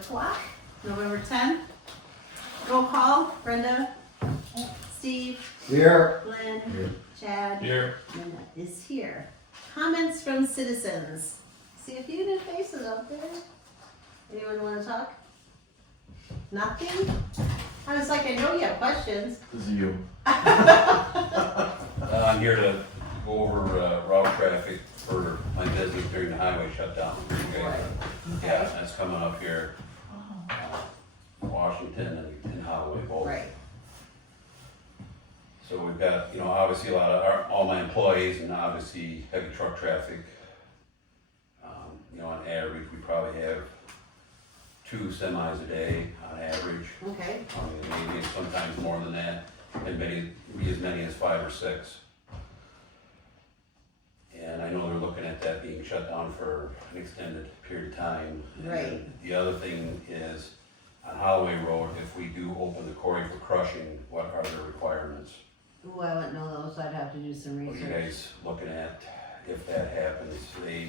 o'clock, November 10th. Roll call, Brenda, Steve, Here. Glenn, Here. Chad, Here. Minna is here. Comments from citizens. See a few new faces out there. Anyone want to talk? Nothing? I was like, I know you have questions. This is you. I'm here to go over route traffic for my business during the highway shutdown. Yeah, that's coming up here, Washington and Holloway both. Right. So we've got, obviously a lot of all my employees and obviously heavy truck traffic. On average, we probably have 2 semis a day on average. Okay. Maybe sometimes more than that, and maybe as many as 5 or 6. And I know they're looking at that being shut down for an extended period of time. Right. And the other thing is, on Holloway Road, if we do open the quarry for crushing, what are the requirements? Ooh, I wouldn't know those, I'd have to do some What are you research. guys looking at if that happens? They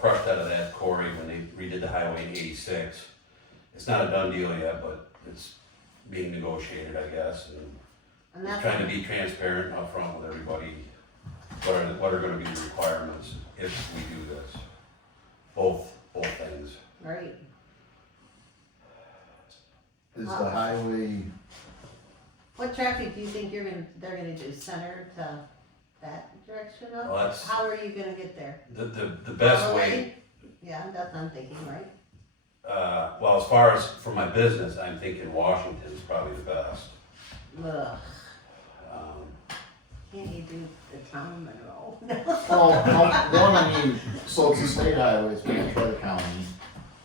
crushed out of that quarry when they redid the highway in '86. It's not a done deal yet, but it's being negotiated, I guess, And and that's trying to be transparent up front with everybody. What are gonna be the requirements if we do this? Both things. right. Is the highway, What traffic do you think they're gonna do, center to that direction of? Well, that's- How are you gonna get there? The best All the way, Yeah, that's what I'm thinking, right? well, as far as for my business, I'm thinking Washington is probably the best. Ugh, Um, can't you do the town Monroe? one, I mean, so it's a state highway, it's managed by the county.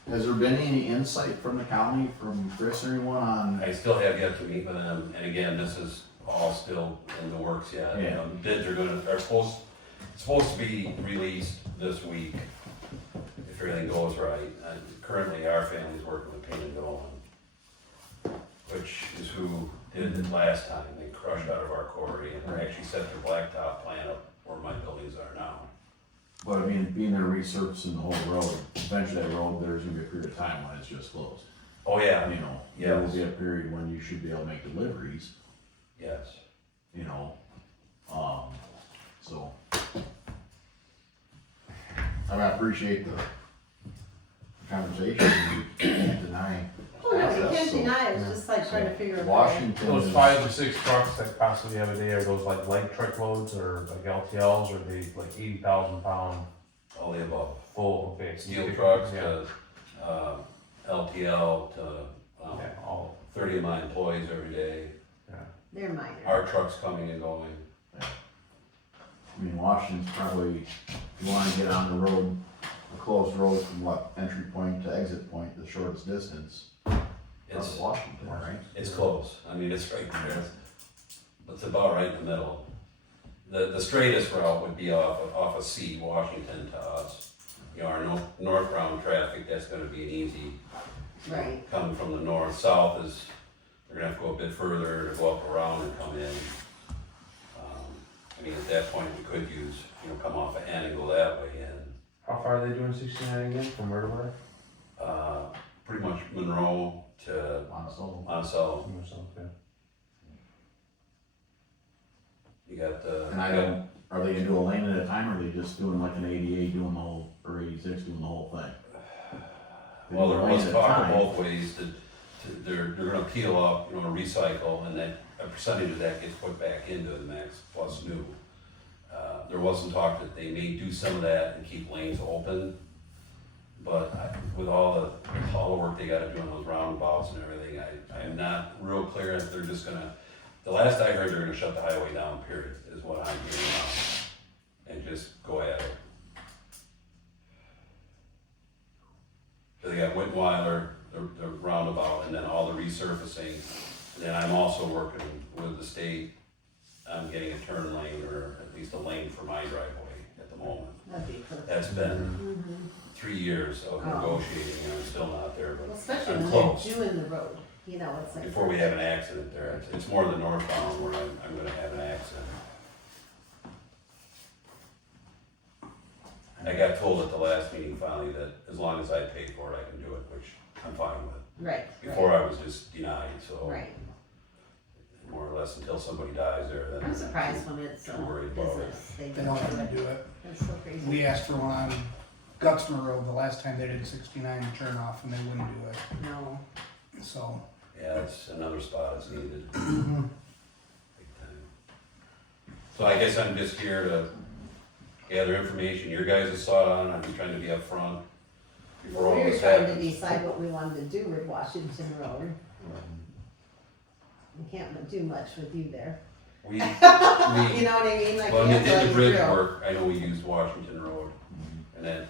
Has there been any insight from the county, from Chris or anyone on, I still have yet to meet with them, and again, this is all still in the works yet. Yeah. Bids are supposed to be released this week, if everything goes right. And currently, our family's working with Payne and Dolan, which is who did it last time. They crushed out of our quarry, and they actually set their blacktop plant up where my buildings are now. but I mean, being there resurfacing the whole road, eventually that road, there's gonna be a period of time when it's just closed. Oh, yeah, You know, there will Yes. be a period when you should be able to make deliveries, yes. you know, so. I appreciate the conversation, you can't deny. Oh, no, you access, can't so, deny, it's yeah. just like trying to figure out. Washington Those is, 5 to 6 trucks that possibly have a day, are those like light truck loads or like LTLs, or are they like 80,000 pound All the above. full, okay? Steel trucks Yeah, to, LTL to, yeah, all, 30 of my employees every day. yeah. They're minor. Our trucks coming and going. I mean, Washington's probably, if you wanna get on the road, a closed road from what, entry point to exit point, the shortest distance, It's, probably Washington, right? it's close. I mean, it's right there. It's about right in the middle. The straightest route would be off of C, Washington to us. Our northbound traffic, that's gonna be an easy, Right, coming from the north. South is, they're gonna have to go a bit further to go up around and come in. I mean, at that point, we could use, come off of N and go that way in. How far are they doing 69 again, from where to where? Pretty much Monroe to Monticello. Monticello. Okay. You got the. And I don't, are they gonna do a lane at a time, or are they just doing like an 88 doing the whole, or 86 doing the whole thing? Well, there Lane was at a talk time. both ways, that they're gonna peel up, recycle, and then a percentage of that gets put back into the max plus new. There wasn't talk that they may do some of that and keep lanes open, but with all the work they gotta do on those roundabouts and everything, I am not real clear if they're just gonna, the last I heard, they're gonna shut the highway down, period, is what I'm hearing now, and just go at it. So they got Whitweiler, the roundabout, and then all the resurfacing. And then I'm also working with the state on getting a turn lane, or at least a lane for my driveway at the moment. that'd be perfect. That's been Mhm. 3 years of Oh. negotiating, and I'm still not there, Well, but especially I'm when close. they're doing the road, it's like. Before we have an accident there, it's more the northbound where I'm gonna have an accident. I got told at the last meeting finally that as long as I pay for it, I can do it, which I'm fine with. Right, Before I was just denied, so. right. More or less until somebody dies there, then. I'm surprised when it's a Too worried about it. business, they They don't don't do have it. to do it. That's so crazy. We asked for one on Gutzmer Road the last time they did 69 to turn off and they wouldn't do it. No, So, Yeah, it's another spot that's needed. mhm. Big time. So I guess I'm just here to gather information, your guys' thought on it, I'm trying to be upfront before we all were this trying to happens. decide what we wanted to do with Washington Road. We can't do much with you there. We, You know what I mean? Like, well, we we have to did let the you bridge through. work, I know we used Washington Road, and that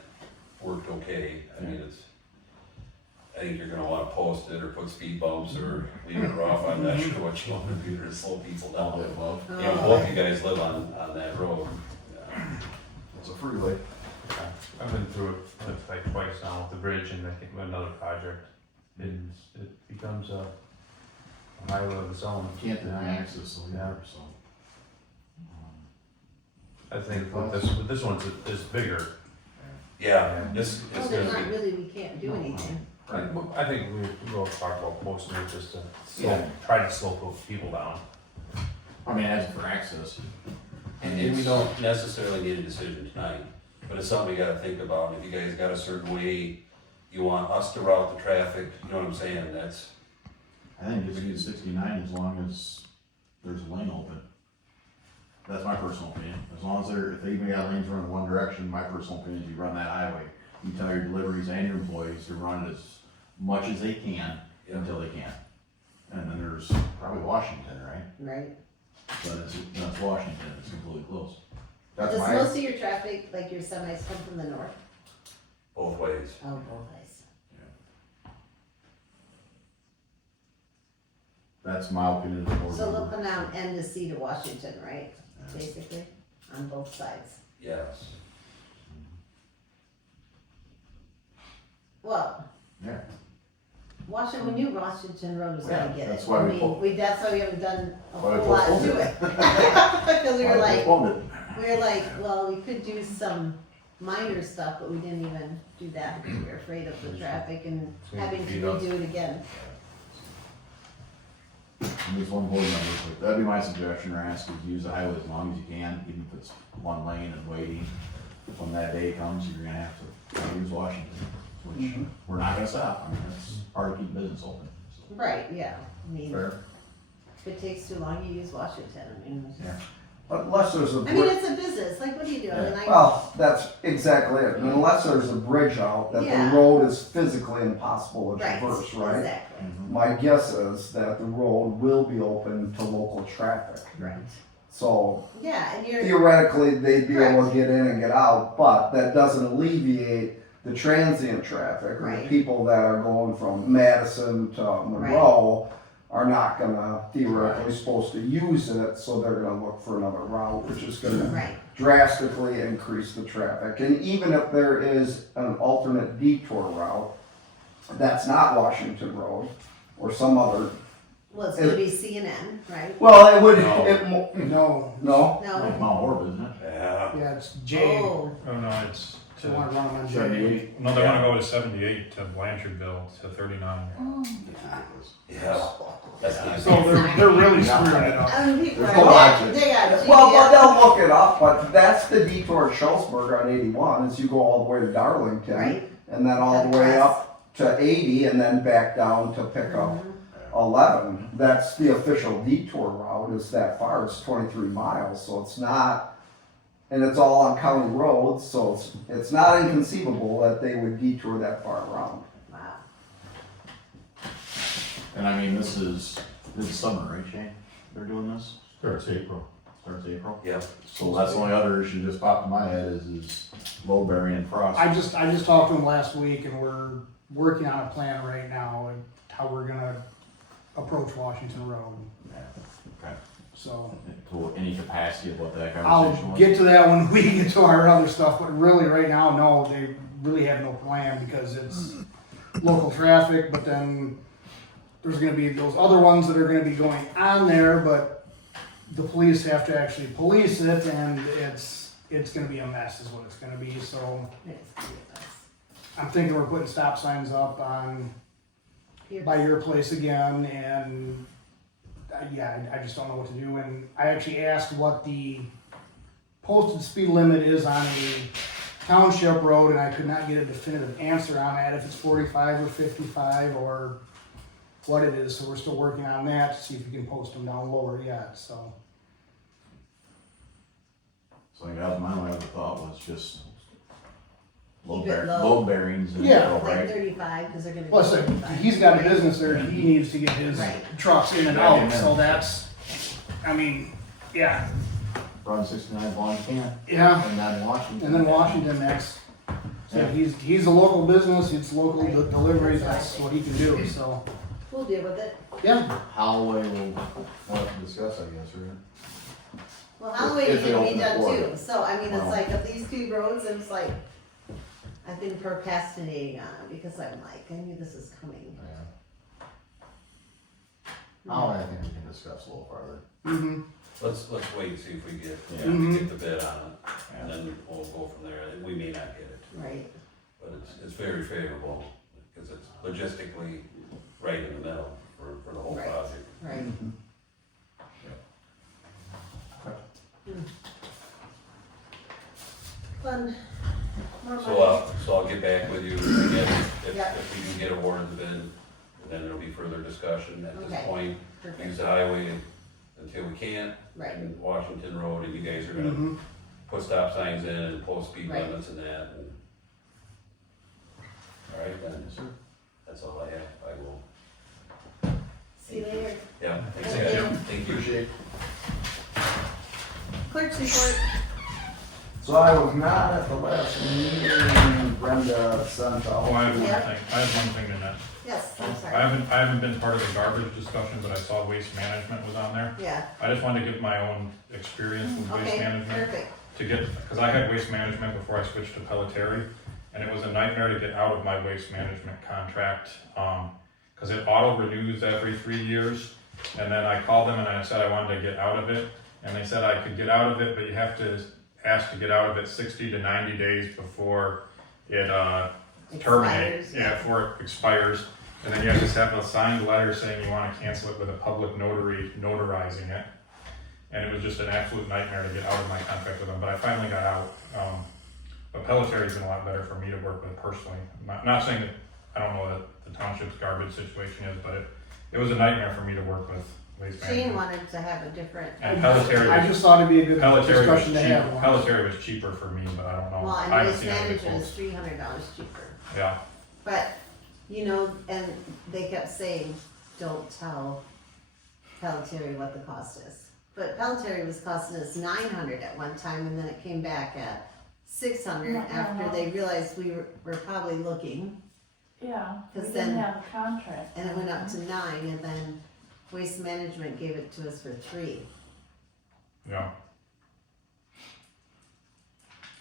worked okay, I mean, I think you're gonna wanna post it or put speed bumps or leave it rough, I'm not sure what you want to do to slow people All the down. above. You know, both you guys live on that road. It's a freeway. I've been through it like twice now with the bridge and I think with another project. It becomes a highway of its own. You can't deny access either, so. I think with this one's is bigger. Yeah, this, Well, it's there's gonna not be, really, we can't do anything. I think we will talk about posting it just to Yeah. try to slow people down. I mean, as for access. and we don't necessarily need a decision tonight, but it's something we gotta think about, if you guys got a certain way you want us to route the traffic, you know what I'm saying, that's, I think just use 69 as long as there's a lane open. That's my personal opinion. As long as if they even got lanes running one direction, my personal opinion is you run that highway. You tell your deliveries and your employees to run it as much as they can Yeah. until they can't. And then there's probably Washington, right? Right? But that's Washington, it's completely closed. That's Does my, most of your traffic, like your semis, come from the north? both ways. Oh, both ways. that's my opinion as a board So they'll member. come down N to C to Washington, right? Basically, on both sides. Yes. Well, Yeah. we knew Washington Road was gonna Yeah, get it. that's why I we mean, po- that's why we haven't done a Why we whole lot to postponed it. it. Because we were Why like, postponed it? well, we could do some minor stuff, but we didn't even do that because we were afraid of the traffic and having to redo it again. And there's one board member, but that'd be my suggestion or ask is use the highway as long as you can, even if it's one lane and waiting. When that day comes, you're gonna have to use Washington, which we're not gonna stop. I mean, it's hard to keep business open. So, Right, yeah. I mean, fair? if it takes too long, you use Washington. I mean, Yeah. Unless there's a I mean, bridge, it's a business. Like, what do you do? I mean, well, that's exactly it. Unless there's a bridge out, that Yeah. the road is physically impossible to right, traverse, right? exactly. My guess is that the road will be open to local traffic. Right. So Yeah, and you're theoretically, they'd be able to get in and get out, but that doesn't alleviate the transient traffic. Or Right. the people that are going from Madison to Monroe are not gonna theoretically supposed to use it, so they're gonna look for another route, which is gonna right. drastically increase the traffic. And even if there is an alternate detour route, that's not Washington Road or some other, Well, it's gonna be CNN, right? well, it would, No. No, no? Like No. Mount Orb, isn't it? Yeah. yeah, it's J. Oh, Oh, no, it's, They want to run them on J. 78. no, they wanna go to 78 to Blanchardville to 39. Yeah. That's not. So they're really screwing it up. I mean, people There's are, no logic. they got Well, GPS. they'll look it up, but that's the detour at Schultzberg on 81, is you go all the way to Darlington, Right. and then all the way up to 80, and then back down to pick up Mhm. 11. That's the official detour route, is that far, it's 23 miles, so it's not, and it's all on county roads, so it's not inconceivable that they would detour that far around. Wow. And I mean, this is summer, right, Shane? They're doing this? Starts April. Starts April? Yep. So that's the only other issue just popped in my head is low bearing and frost. I just talked to them last week and we're working on a plan right now and how we're gonna approach Washington Road. Okay. So To any capacity of what that I'll conversation was? get to that when we get to our other stuff, but really right now, no, they really have no plan because it's local traffic, but then there's gonna be those other ones that are gonna be going on there, but the police have to actually police it and it's gonna be a mess is what it's gonna be, so It's pretty nice. I'm thinking we're putting stop signs up on by your place again, and I just don't know what to do. And I actually asked what the posted speed limit is on a township road, and I could not get a definitive answer on that, if it's 45 or 55 or what it is. So we're still working on that to see if we can post them down lower yet. So So I guess my only other thought was just load, Keep it low. load bearings and Yeah. all, Like right? 35, because they're gonna. plus, be 35. he's got a business there, he needs to get his Right. trucks in and out. So that's, I mean, yeah, Run 69 as long as you can, yeah. and then Washington. And then Washington next. So Yeah. he's a local business, it's local Right. deliveries, that's what he can do, so, We'll deal with it. yeah. Holloway will want to discuss, I guess, right? Well, Holloway If is they gonna be open done the too, door. so I mean, it's Wow. like, of these two roads, it's like, I've been procrastinating on it, because I'm like, I knew this was coming. Yeah. Holloway, I think we can discuss a little farther. Mm-hmm. Let's wait and see if we get, Yeah. get the bid on it, and then we'll go from there. We may not get it, Right, but it's very favorable, because it's logistically right in the middle for the whole Right. project. right. Fun, more money. So I'll get back with you again, Yeah. if we can get awarded the bid, and then there'll be further discussion. At this Okay. point, Perfect. use the highway until we can't, Right, and Washington Road, and you guys are gonna Mm-hmm. put stop signs in and post speed Right. limits and that. All right, then, Yes, sir. that's all I have. I will, see you later. yeah, thanks Thank again. you. Thank you. Appreciate. Clerk's report. So I was not at the last meeting, Brenda sent Oh, out. I have one Yeah. thing, I have one thing to mention. Yes, I'm I sorry. haven't been part of the garbage discussion, but I saw waste management was on there. Yeah, I just wanted to give my own experience with waste okay, management perfect. to get, because I had waste management before I switched to Pelletieri, and it was a nightmare to get out of my waste management contract, because it auto renews every 3 years. And then I called them and I said I wanted to get out of it, and they said I could get out of it, but you have to ask to get out of it 60 to 90 days before it terminates. Expires, Yeah, before it expires. And then you have to have a signed letter saying you want to cancel it with a public notary notarizing it. And it was just an absolute nightmare to get out of my contract with them, but I finally got out. But Pelletieri's been a lot better for me to work with personally. Not saying that I don't know what the township's garbage situation is, but it was a nightmare for me to work with waste Shane management. wanted to have a different, And Pelletieri I was, just thought it'd be a good Pelletieri was discussion to have. cheap, one. Pelletieri was cheaper for me, but I don't know. well, I and haven't waste seen any management quotes. is $300 cheaper. Yeah, But, you know, and they kept saying, don't tell Pelletieri what the cost is. But Pelletieri was costing us $900 at one time, and then it came back at $600 No, after they realized we were probably looking, Yeah, we 'Cause didn't then- have a contract. and it went up to $9, and then Waste Management gave it to us for $3. yeah.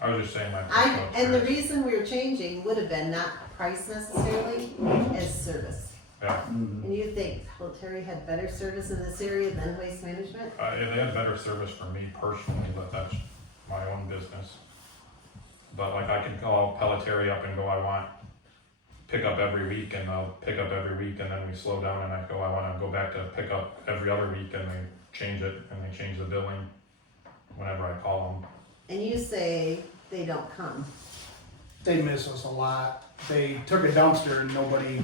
I was just saying my I, personal and the experience. reason we were changing would have been not price necessarily, as service. Yeah, Mhm. And you think Pelletieri had better service in this area than Waste Management? yeah, they had better service for me personally, but that's my own business. But like I can call Pelletieri up and go, I want pick up every week, and they'll pick up every week, and then we slow down and I go, I wanna go back to pick up every other week, and they change it, and they change the billing whenever I call them. And you say they don't come. They miss us a lot. They took a dumpster and nobody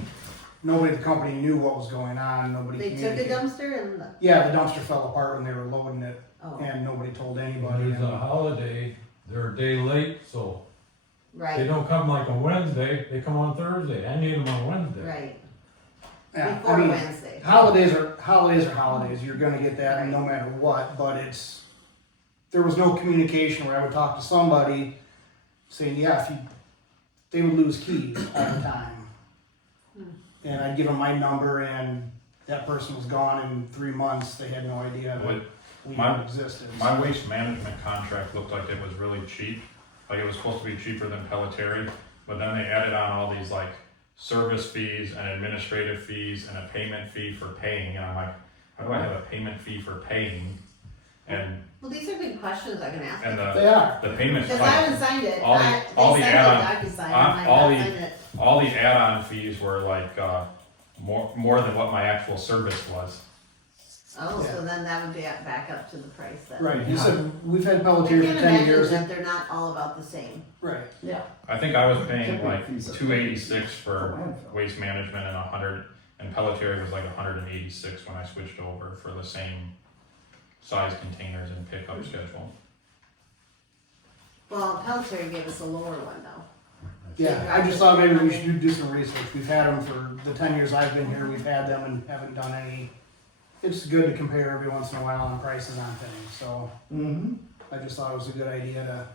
at the company knew what was going on, nobody They took a communicated. dumpster and, Yeah, the dumpster fell apart when they were loading it, oh, and nobody told When anybody. there's a holiday, they're a day late, so they right, don't come like on Wednesday, they come on Thursday. I need them on Wednesday. right, Yeah, I before mean, Wednesday. holidays are holidays, you're gonna get that no matter what, but there was no communication where I would talk to somebody saying, yeah, they would lose keys all the time. And I'd give them my number, and that person was gone in 3 months, they had no idea that But we my- even existed. my waste management contract looked like it was really cheap, like it was supposed to be cheaper than Pelletieri, but then they added on all these like service fees and administrative fees and a payment fee for paying, and I'm like, how do I have a payment fee for paying? And, Well, these are good questions I can ask and them. They are. the payments, Because I like, haven't signed it, all the- they all the sent add-on- me a DocuSign, I might all not the- sign it. all the add-on fees were like, more than what my actual service was. Oh, Yeah. so then that would be back up to the price then. Right, he said, we've had I Pelletier can't for 10 imagine years. that they're not all about the same. Right, I think I was paying Shipping like fees are- $286 For for landfill. waste management and 100, and Pelletier was like 186 when I switched over for the same size containers and pickup schedule. Well, Pelletier gave us a lower one though. yeah, I just thought maybe we should do some research. We've had them for the 10 years I've been here, we've had them and haven't done any. It's good to compare every once in a while on prices on things, so Mm-hmm. I just thought it was a good idea to.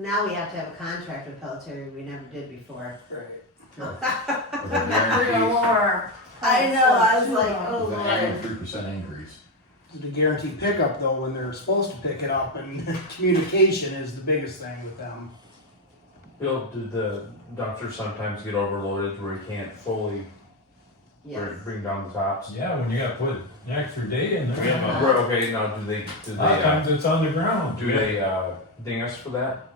Now we have to have a contract with Pelletier we never did before. With a For the guaranteed, lower. I know, I was like, oh with an Lord. annual 3% increase. The guaranteed pickup though, when they're supposed to pick it up, and communication is the biggest thing with them. Bill, do the dumpsters sometimes get overloaded to where you can't fully Yes. bring down the tops? Yeah, when you gotta put an extra day in We there. have Right, okay, now do they, A lot of times it's on the ground. ding us for that?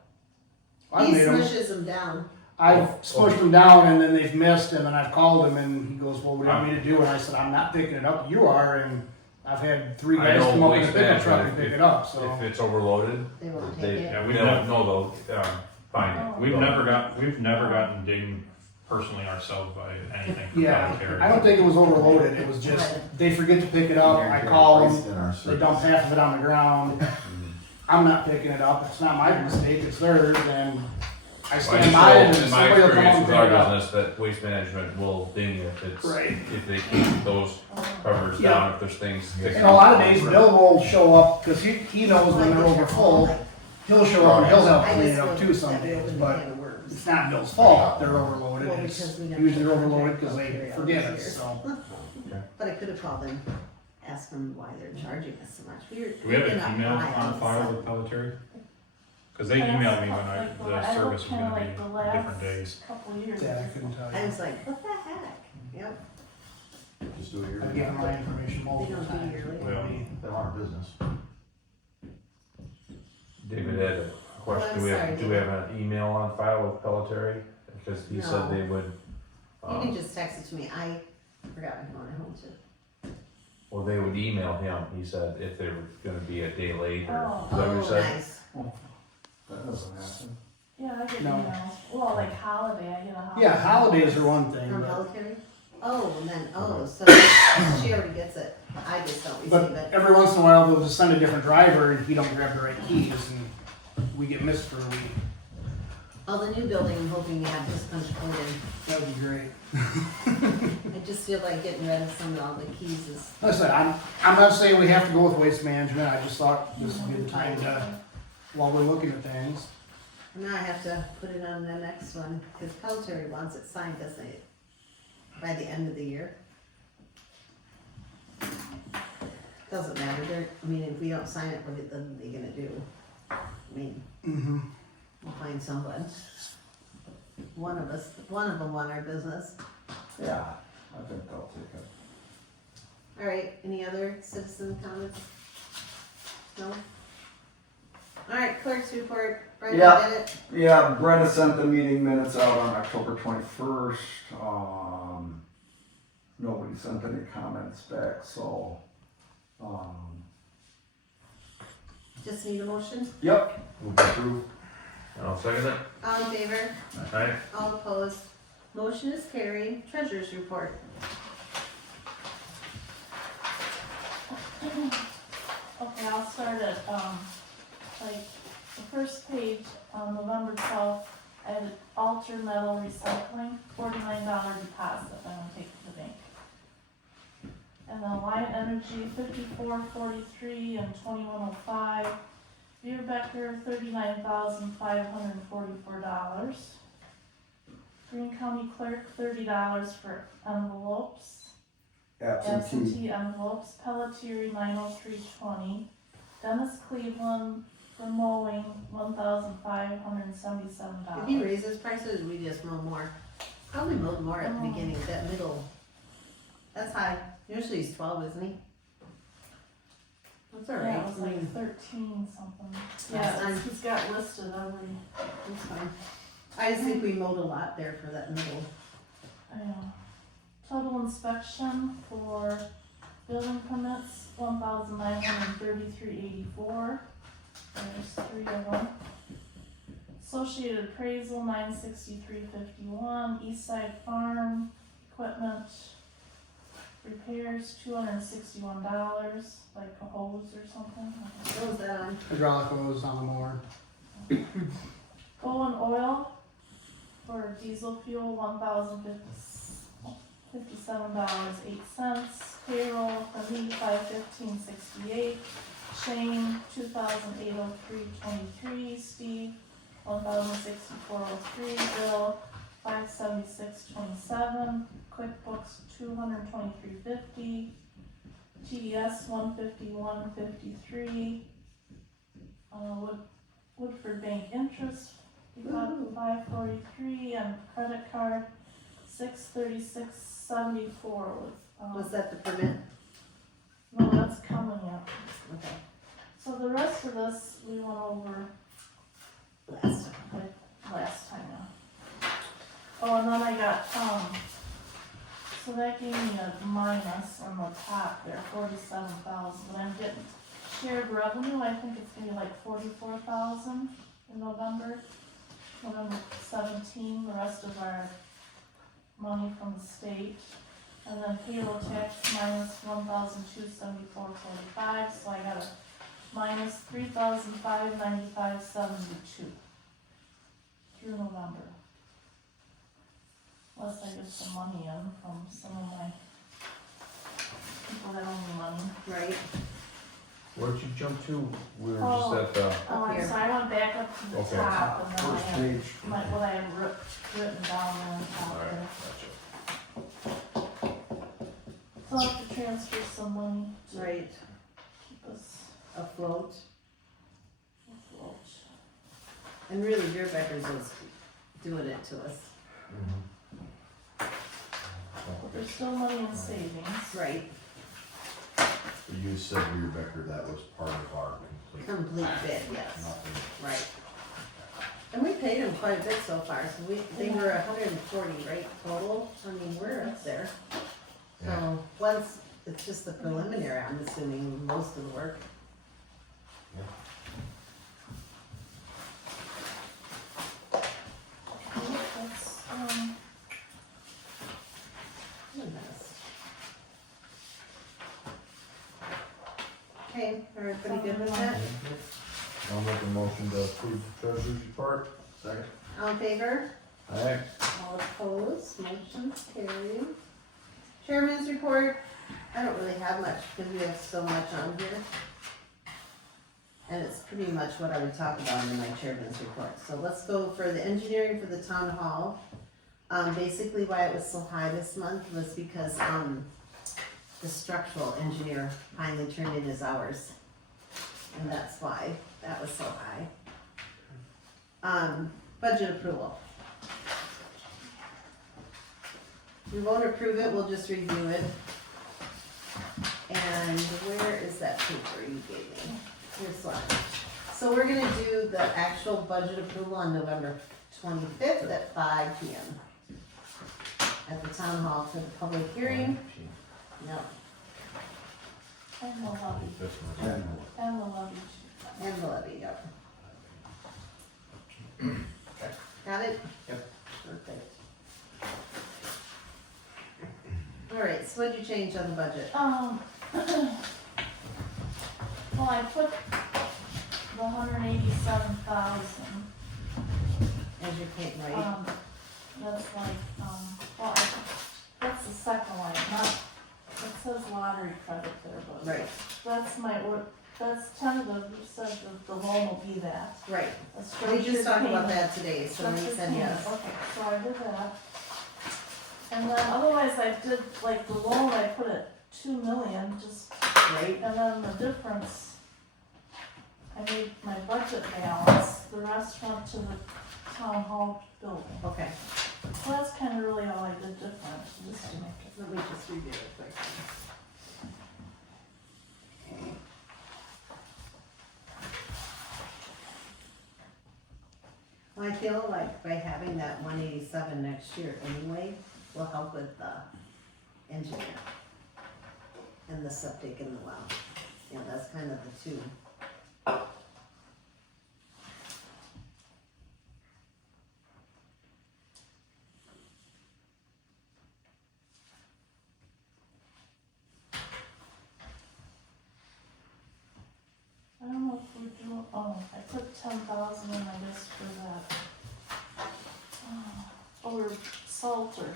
I He made 'em- smushes them down. I've smushed them down and then they've missed, and then I've called him and he goes, well, what do you want me to do? And I said, I'm not picking it up, you are, and I've had 3 I guys know come up in a Waste pickup truck and Management, pick if- it up, so. If it's overloaded, They won't they, take it. Yeah, they we've don't never, know they'll, find it. we've never gotten dinged personally ourselves by anything from Yeah, Pelletier. I don't think it was overloaded, it was just, they forget to pick it up, I call them, In our they dump half of it on the ground. I'm not picking it up, it's not my mistake, it's theirs, and I I stand by it and just know, in my somebody will come experience and with pick it our up. business, that Waste Management will ding you if it's, Right. if they keep those covers Yeah. down, if there's things sticking. And a lot of days, Bill will show up, cause he knows when they're over full, he'll show up and he'll help I clean just it up feel too some that days, opened a but can of worms. it's not Bill's fault, they're overloaded, Well, it's because we never usually took overloaded contract cause they period forget this us, year. so. But I could have called them, asked them why they're charging us so much. Do we have we've been an email up high on the file sun. with Pelletier? Cause they emailed me when the service was gonna like the be last different days. couple of years. Yeah, I couldn't tell I you. was like, what the heck? Yep, Just do it I've yearly. given my information they multiple don't do times. yearly. Well, They want our business. David had a question, I'm do we sorry, have an email on file with Pelletier? Because he No. said they would, You can just text it to me, I forgot my phone at home too. well, they would email him, he said, if they were gonna be a day late or, Oh. is that what you Oh, said? nice. That doesn't happen. Yeah, I get No. emails. Well, like holiday, I get a holiday. Yeah, holidays are one thing, From but, Pelican? Oh, and then, oh, so she already gets it, I just don't receive but it. every once in a while, they'll just send a different driver and he don't grab the right keys and we get missed for a week. Oh, the new building, I'm hoping you have this bunch put in. That would be great. I just feel like getting rid of some of all the keys is, Like I said, I'm not saying we have to go with waste management, I just thought this would be the time to, while we're looking at things. now I have to put it on the next one, cause Pelletier wants it signed, doesn't it? By the end of the year. Doesn't matter, I mean, if we don't sign it, what are they gonna do? I mean, Mm-hmm. we'll find someone. One of them want our business. Yeah, I think they'll take it. Alright, any other citizen comments? No? Alright, clerk's report, Brenda Yeah. did it. Yeah, Brenda sent the meeting minutes out on October 21st. Nobody sent any comments back, so, Just need a motion, yep. Move to approve. I'll second it. all in favor, Alright. all opposed, motion is carried, treasurer's report. Okay, I'll start at, like, the first page on November 12th, I had Alter Metal Recycling, $49 deposit I'm gonna take to the bank. And then Light Energy, 5443 and 2105. Beer $39,544. Green County Clerk, $30 for envelopes. Absentee envelopes, Pelletier 90320, Dennis Cleveland for mowing $1,577. Did he raise his prices, or we just mow more? Probably mowed more at the beginning, that middle. That's high, usually he's 12, isn't he? That's alright, Yeah, it was I mean, like 13 something. That's Yeah, fine. he's got listed every, it's fine. I just think we mowed a lot there for that middle. I know. Total inspection for building permits, $1,933.84. There's 3 of them. Associated appraisal, $963.51. Eastside Farm equipment repairs, $261, like a hose or something. What was that on? Hydraulic hose on the mower. Bowen Oil for diesel fuel, $1,057.08. Payroll for me, $515.68. Shane, $2,803.23. Steve, $1,064.03. Bill, $576.27. QuickBooks, $223.50. TDS, $151.53. Woodford Bank interest, $543, and credit card, $636.74 with, Was that the permit? no, that's coming up. Okay. So the rest of this, we went over Last time. like last time now. Oh, and then I got, so that gave me a minus on the top there, 47,000, but I'm getting shared revenue, I think it's gonna be like 44,000 in November 17, the rest of our money from the state. And then payroll tax minus 1,274.45, so I got a minus 3,595.72 through November. Unless I get some money in from some of my people that owe me money. Right. Where'd you jump to? We were Oh. just at the, Oh, I'm here. sorry, I went back up to the Okay. top and then I First had page. what I had written down on the top alright, there. gotcha. So I'll have to transfer some money to Right. keep us Afloat. afloat. And really, Beer Beckers was doing it to us. But there's still money in savings. Right. You said Rear Becker, that was part of our Complete bid, yes. Nothing. Right. And we paid them quite a bit so far, so they were 140, right, total? I mean, we're up there. So, once, it's just the preliminary, I'm assuming, most of the work. That's, What a mess. Okay, everybody good with that? I'll make a motion to approve the treasurer's report. Second? All in favor? Alright, All opposed? Motion's carried. Chairman's report, I don't really have much because we have so much on here. And it's pretty much what I would talk about in my chairman's report. So let's go for the engineering for the town hall. Basically why it was so high this month was because, the structural engineer finally turned in his hours. And that's why that was so high. Budget approval. We won't approve it, we'll just review it. And where is that paper you gave me? Here's one. So we're gonna do the actual budget approval on November 25th at 5 p.m. at the town hall for the public hearing. No, and the levy, this one. and the levy. and the levy, yep. Got it? Yep. Perfect. All right, so what'd you change on the budget? Well, I put the 187,000, As your paint, right? that's like, well, that's the second line, not, it says lottery credit there, but. Right, That's that's tentative, you said that the loan will be that. right. A We structured just talked about payment. that today, so we Structured said payment, yes. okay, so I did that. And then otherwise I did, like the loan, I put at 2 million, just, Right, and then the difference, I made my budget balance, the rest went to the town hall building. okay. So that's kind of really all I did different, just to make it. Let me just review it quick. Well, I feel like by having that 187 next year anyway, will help with the engineer. And the septic and the well. Yeah, that's kind of the two. I don't know if we're doing, oh, I put 10,000 in, I guess, for that. Oh, we're Salter.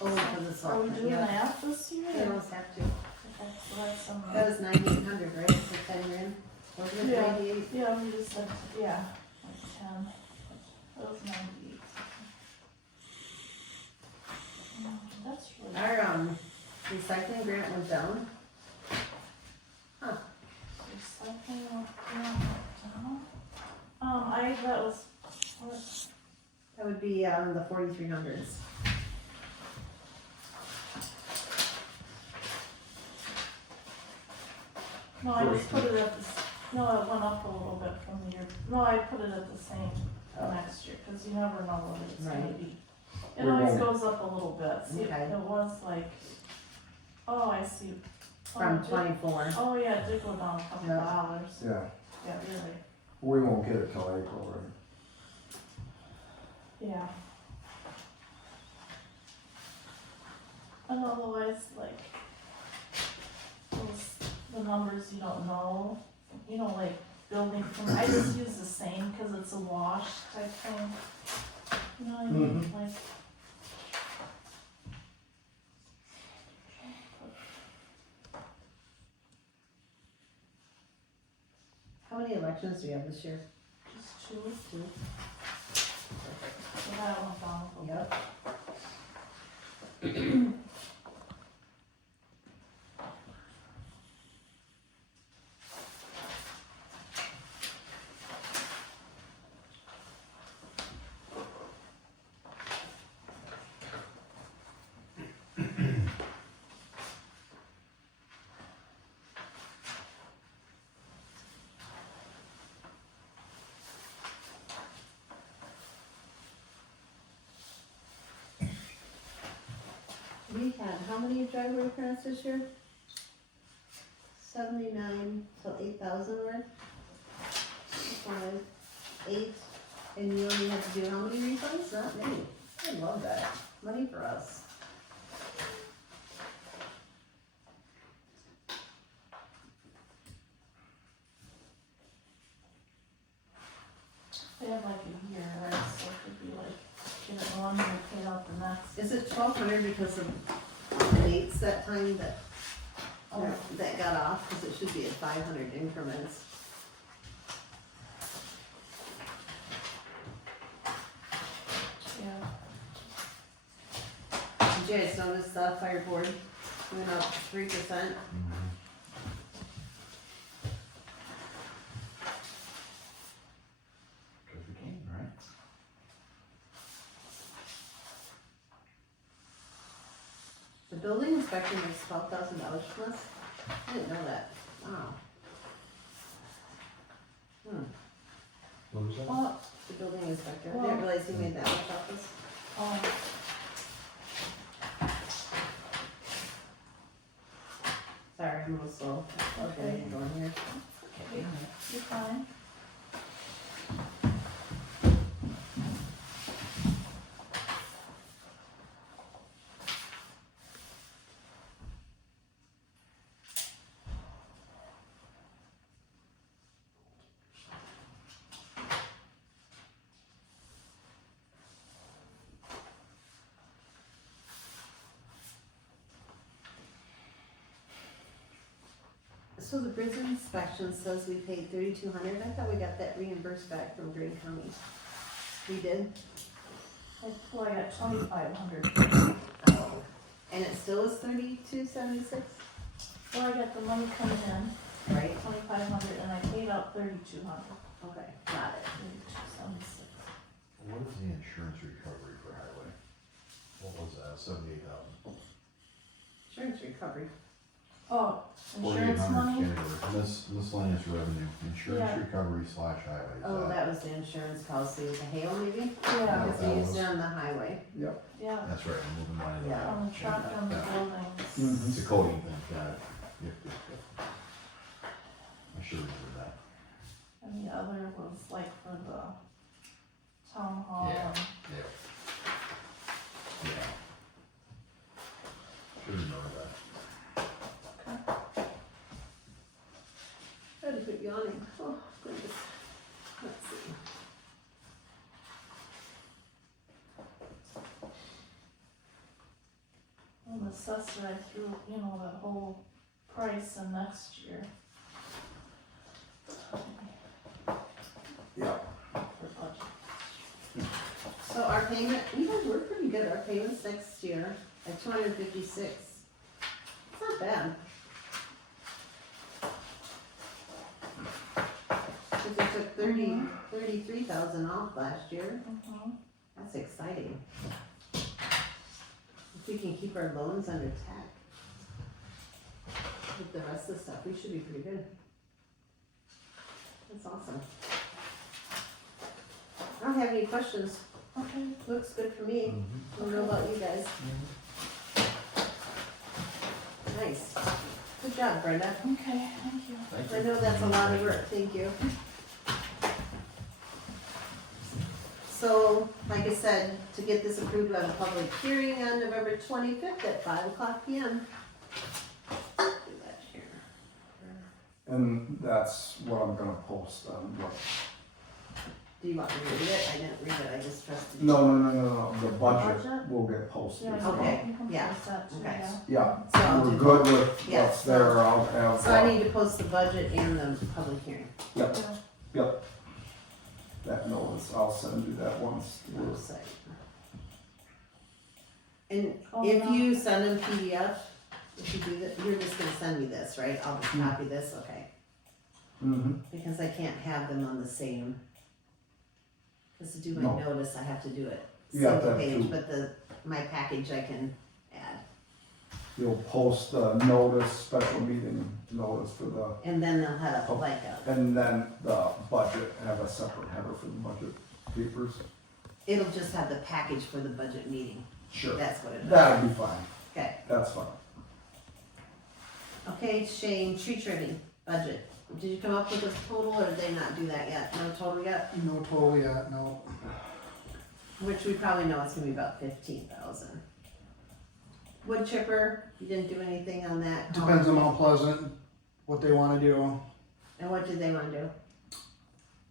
Oh, for the salt. Are we doing Yeah. that this year? They almost have to. Okay, so that's some. That was 9,800, right? So 10 grand? Wasn't it Yeah. 98? Yeah, we just said, yeah, like 10. That was 98. That's really. Our, recycling grant went down. Recycling, yeah, down. That was, what? That would be, the 4,300s. No, I just put it at the, no, it went up a little bit from the year, no, I put it at the same next year, cause you never know what it's gonna Right. be. It We're always going- goes up a little bit, see, Okay. it was like, oh, I see. Oh, From it did- 24. Oh, yeah, it did go down a couple Yeah. dollars, Yeah, yeah, really, we won't get it till April, right? yeah. And otherwise, like, the numbers you don't know, like building, I just use the same, cause it's a wash type thing. You know what I mean, like. How many elections do we have this year? Just two. So that went down a little bit. Yep. We had how many driveway permits this year? 79 till 8,000 worth? 5, 8, and you only had to do how many refunds? Not many. I love that. Money for us. They have like a year, right, so it could be like, get it one and pay out the next. Is it 1,200 because of the dates that time that, that got off? Because it should be at 500 increments. Yeah, Did you guys notice the fire board went up 3%? Cause we can, right? The building inspector makes $12,000 from us? I didn't know that. Wow. What was that? well, The building inspector. I didn't realize he made that much office. Sorry, I'm a little slow. Okay, going here. okay, you're fine. So the bridge inspection says we paid 3,200. I thought we got that reimbursed back from Green County. We did? I got 2,500. Oh. And it still is 3,276? Well, I got the money coming in, Right. 2,500, and I paid out 3,200. Okay, got it. 3,276. What is the insurance recovery for highway? What was that, 78,000? Insurance recovery. Oh, $4,800 insurance money? category. Miscellaneous revenue, insurance Yeah. recovery / highway. Oh, that was the insurance policy with the hail maybe? Yeah, Because we used it on the highway. yeah, That's right, I'm moving money. Yeah. on the truck, on the Yeah. buildings. Mhm. It's a coding thing, got it. Yep. I should remember that. And the other was like for the town hall. Yeah. and- Yep. Yeah. Should remember that. I had to quit yawning. Oh, goodness. Let's see. And the assessor, I threw, that whole price in next year. Yeah. For budget. So our payment, we're pretty good. Our payments next year at 256. It's not bad. Cause we took 33,000 off last year. Mhm. That's exciting. If we can keep our loans under attack with the rest of the stuff, we should be pretty good. That's awesome. I don't have any questions. Okay. Looks good for me. I don't know about you guys. Nice. Good job, Brenda. Okay, thank you. I know that's a lot of work, thank you. So, like I said, to get this approved, we have a public hearing on November 25th at 5:00 p.m. Do that here. And that's what I'm gonna post on what. Do you want me to read it? I didn't read it, I just trusted you. No, the budget Budget? will get posted. Yeah, as you well. Okay, can- you can yeah, post that too, okay. yeah. Yeah, So I'll we're do good with Yeah, what's there, I'll have. So I need to post the budget and the public hearing. Yep. That notice, I'll send you that once. we're- Website. And Oh, if no. you send them PDF, if you do that, you're just gonna send me this, right? I'll just Mm. copy this, okay? Mhm. Because I can't have them on the same. Because to do my No. notice, I have to do it Yeah, single that page, too. but my package I can add. You'll post the notice, special meeting notice for the, And then they'll have Oh. like and then the budget, have a separate header for the budget papers. it'll just have the package for the budget meeting. Sure. That's what it is. That'll be fine, Okay, that's fine. okay, Shane, tree trimming, budget. Did you come up with a total or did they not do that yet? No total yet? No total yet, no. Which we probably know it's gonna be about 15,000. Wood chipper, you didn't do anything on that? Depends on Mount Pleasant, what they wanna do. And what did they wanna do?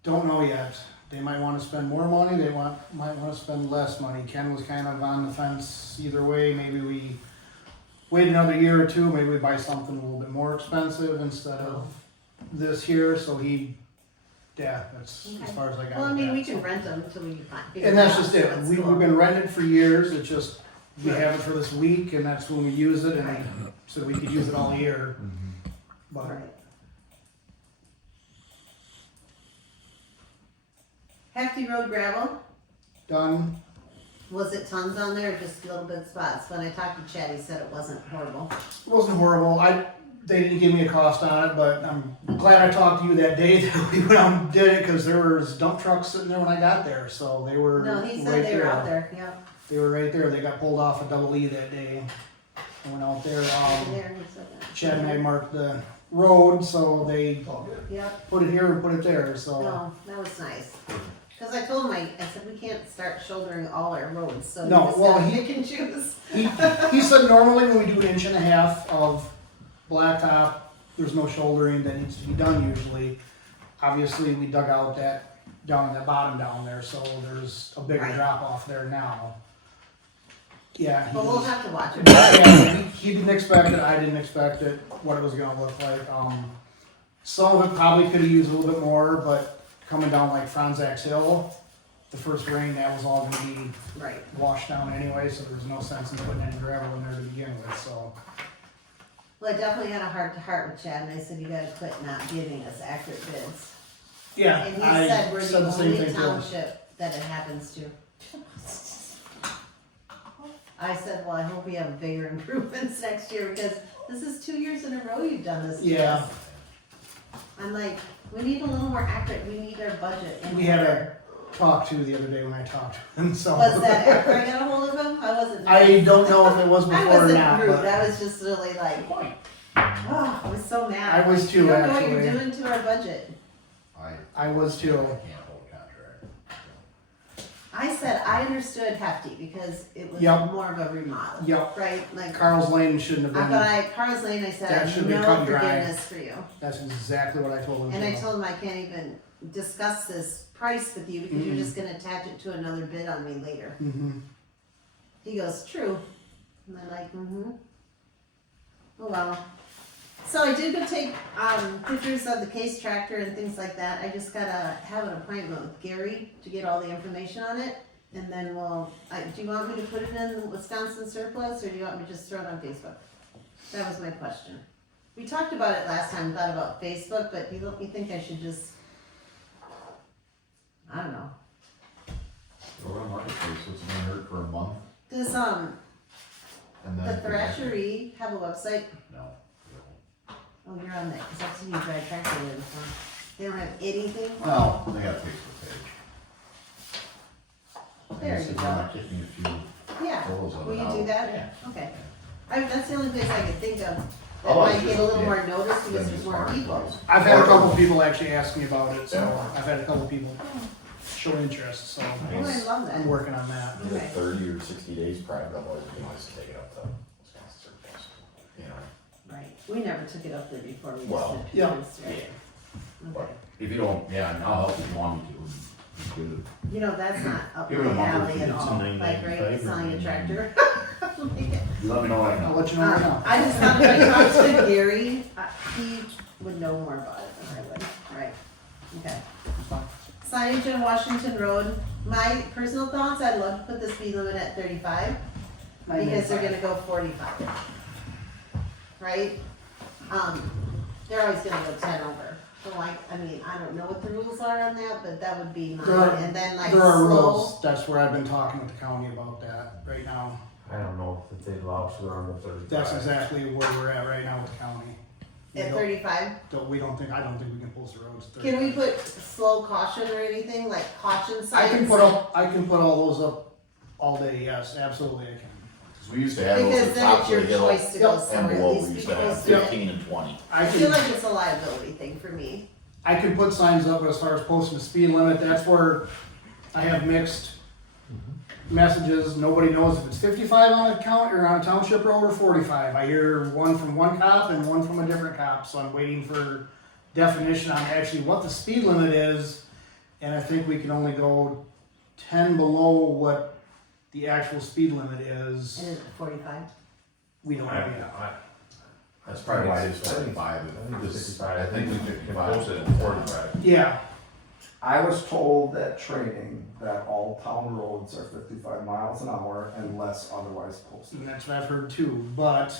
Don't know yet. They might wanna spend more money, might wanna spend less money. Ken was kind of on the fence either way. Maybe we wait another year or two, maybe we buy something a little bit more expensive instead of this here, so that's as Okay. far as I got. Well, I with mean, that, we can so. rent them until we can find. And that's just it. That's We've cool. been rented for years. It's just, we Right. have it for this week and that's when we use it Right. and so we could use it all year. But Right. Hefty Road gravel, done. was it tons on there or just little bit spots? When I talked to Chad, he said it wasn't horrible. It wasn't horrible. They didn't give me a cost on it, but I'm glad I talked to you that day that we went out and did it because there was dump trucks sitting there when I got there. So they were No, he right said they were there. out there, yeah. They were right there. They got pulled off a double E that day. I went out there. There, he said that. Chad and I marked the road, so they Yep, put it here and put it there. So no, that was nice. Cause I told him, I said, we can't start shouldering all our roads, so you No, just well, gotta he- pick and choose. he said normally when we do 1.5 inches of blacktop, there's no shouldering that needs to be done usually. Obviously, we dug out that down in that bottom down there, so there's a bigger Right. drop off there now. Yeah, But we'll have to watch it. yeah, he didn't expect it. I didn't expect it. What it was gonna look like. Some of it probably could have used a little bit more, but coming down like Franzax Hill, the first rain that was all gonna be Right, washed down anyway, so there's no sense in putting any gravel in there to begin with. So. well, I definitely had a heart to heart with Chad, and I said, you gotta quit not giving us accurate bids. Yeah, And he I said we're said the same only thing to him. township that it happens to. I said, well, I hope we have bigger improvements next year, because This is 2 years in a row you've done this. to Yeah. us. I'm like, we need a little more accurate, we need our budget. in We had order. a talk to the other day when I talked to him, so. Was that after I got a hold of him? I wasn't. I don't know if it was I before or wasn't not, rude, but I was just really like, oh, I was so mad. I was Like, too, you don't know what you're actually. doing to our budget. I was too. Can't hold contract. I said I understood Hefty because it was Yep. more of a remodel. Yep. Right? Like, Carl's Lane shouldn't have but been, Carl's Lane, I said, That I should be have cut no and dry. forgiveness for you. that's exactly what I told him. And I to. told him I can't even discuss this price with you because you're Mhm. just gonna attach it to another bid on me later. Mhm. He goes, true. And I'm like, mm-hmm. Oh well. So I did go take pictures of the case tractor and things like that. I just gotta have an appointment with Gary to get all the information on it. And then do you want me to put it in Wisconsin surplus or do you want me to just throw it on Facebook? That was my question. We talked about it last time, thought about Facebook, but you think I should just, I don't know. Go on marketplace, what's it gonna hurt for a month? Does And the then. Thrashery have a website? No. Oh, you're on that, because I've seen you drive tractor there before. They don't have anything? Well, they got a Facebook page. There And you so go. they're not kicking a few Yeah, photos of will it you out. do that? Yeah. Okay. That's the only place I could think of that Otherwise, might get a just- little yeah. more notice because Then there's just more people. marketplace. I've had a Or- couple people actually ask me about it, so Yeah. I've had a couple people show interest, so Oh, I love that. I'm working on that. Either Okay. 30 or 60 days prior, otherwise you can just take it up to Wisconsin surplus. You know, Right, we never took it up there before, we just Well, did yeah. Peters, right? but Okay. if you don't, yeah, and I'll help if you want me to. Just give it- You know, that's not up Give it a my month or alley two. at It's all, like, right, selling a tractor. You let me know right I'll now. let you know right now. I just thought if I talked to Gary, he would know more about it than I would, right, okay. Signage on Washington Road, my personal thoughts, I'd love to put the speed limit at 35, because they're gonna go 45. Right? They're always gonna go 10 over. So like, I mean, I don't know what the rules are on that, but that would be mine, There are- and then like There are slow. rules, that's where I've been talking with the county about that right now. I don't know if they allow us around the 35. That's exactly where we're at right now with the county. We At don't- 35? I don't think we can post the roads at Can we 35. put slow caution or anything, like caution I signs? can put all those up all day, yes, absolutely I can. Cause we used to have those Because at the then top it's of your the hill choice to go Yep. somewhere, and at below, least we be used to have close to it. 15 and 20. I feel like it's a liability thing for me. I can put signs up as far as posting the speed limit, that's where I have mixed messages, nobody knows if it's 55 on a count or on a township road or 45. I hear one from one cop and one from a different cop, so I'm waiting for definition on actually what the speed limit is, and I think we can only go 10 below what the actual speed limit is. And it's 45. We don't have yet. That's probably why it's 45. I think it's This- 65. I think we Can 55. post it at 45. Yeah, I was told at training that all town roads are 55 miles an hour unless otherwise posted. and that's what I've heard too, but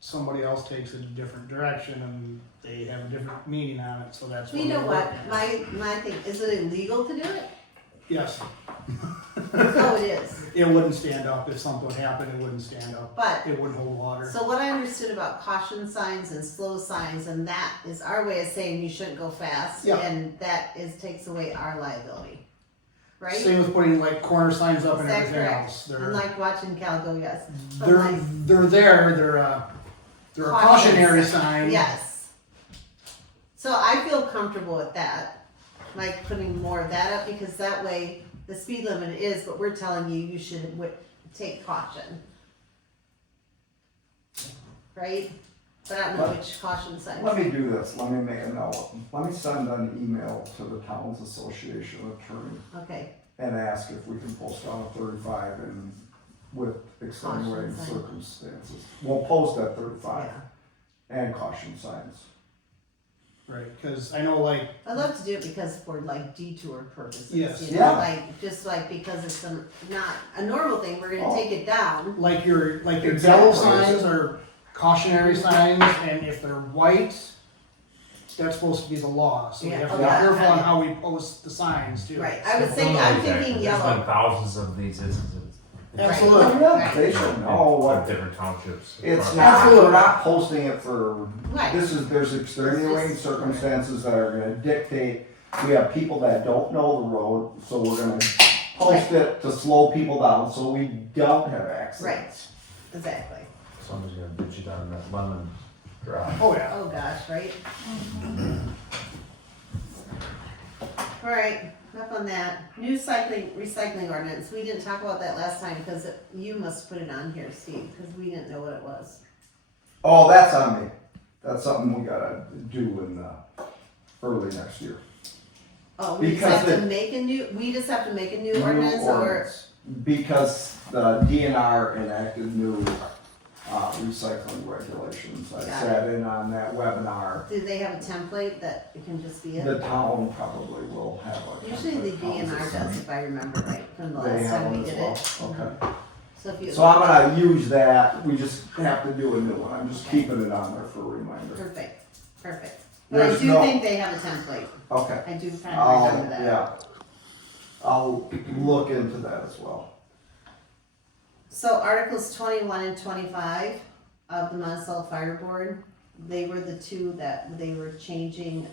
somebody else takes it a different direction and they have a different meaning on it, so that's Well, what you know we're what, working on. my thing, is it illegal to do it? Yes, No, it is, it wouldn't stand up if something happened, it wouldn't stand up, but, it wouldn't hold water. so what I understood about caution signs and slow signs, and that is our way of saying you shouldn't go fast, Yeah. and that takes away our liability, right? Same with putting like corner signs up and Is that everything correct? else, Unlike watching Cal go, yes. But they're, like, they're there, they're a cautionary sign. Yes. So I feel comfortable with that, like putting more of that up, because that way the speed limit is, but we're telling you, you should take caution. Right? But I don't know which caution sign. Let me do this, let me make a note. Let me send an email to the Towns Association attorney Okay, and ask if we can post on a 35 and with extenuating Caution sign. circumstances. We'll post at 35 yeah. and caution signs. Right, cause I know like, I'd love to do it because for like detour purposes, Yes. you know, Yeah. like, just like because it's not a normal thing, we're gonna Oh. take it down. like your yellow Exactly. signs are cautionary signs, and if they're white, that's supposed to be the law, so we Yeah, have to be okay. careful on how we post the signs too. Right, I was Don't thinking, know I'm exactly. thinking There's been yellow. thousands of these instances. Absolutely. Yeah, they should know what, Different townships. it's not, we're not posting it for, Right. there's extenuating circumstances that are gonna dictate. We have people that don't know the road, so we're gonna post it to slow people down, so we don't have accidents. Exactly. Someone's gonna ditch you down that lemon drive. Oh, yeah. Oh, gosh, right? All right, enough on that. New recycling ordinance. We didn't talk about that last time because you must put it on here, Steve, because we didn't know what it was. Oh, that's on me. That's something we gotta do in, early next year. Oh, we just Because have to the- make a new, we just have to make a new New ordinance or? ordinance. Because the DNR enacted new, recycling regulations. I Got sat in on that webinar. Do they have a template that it can just be The it? town probably will have a. Usually the template. DNR does, if I remember right, from the They last have time we one as did well, it. okay. So if you. So I'm gonna use that, we just have to do a new one, I'm just keeping it on there for a reminder. Perfect, perfect. But I There's do no- think they have a template. Okay, I do kind of remember that. yeah. I'll look into that as well. So Articles 21 and 25 of the Monticello Fire Board, they were the two that they were changing,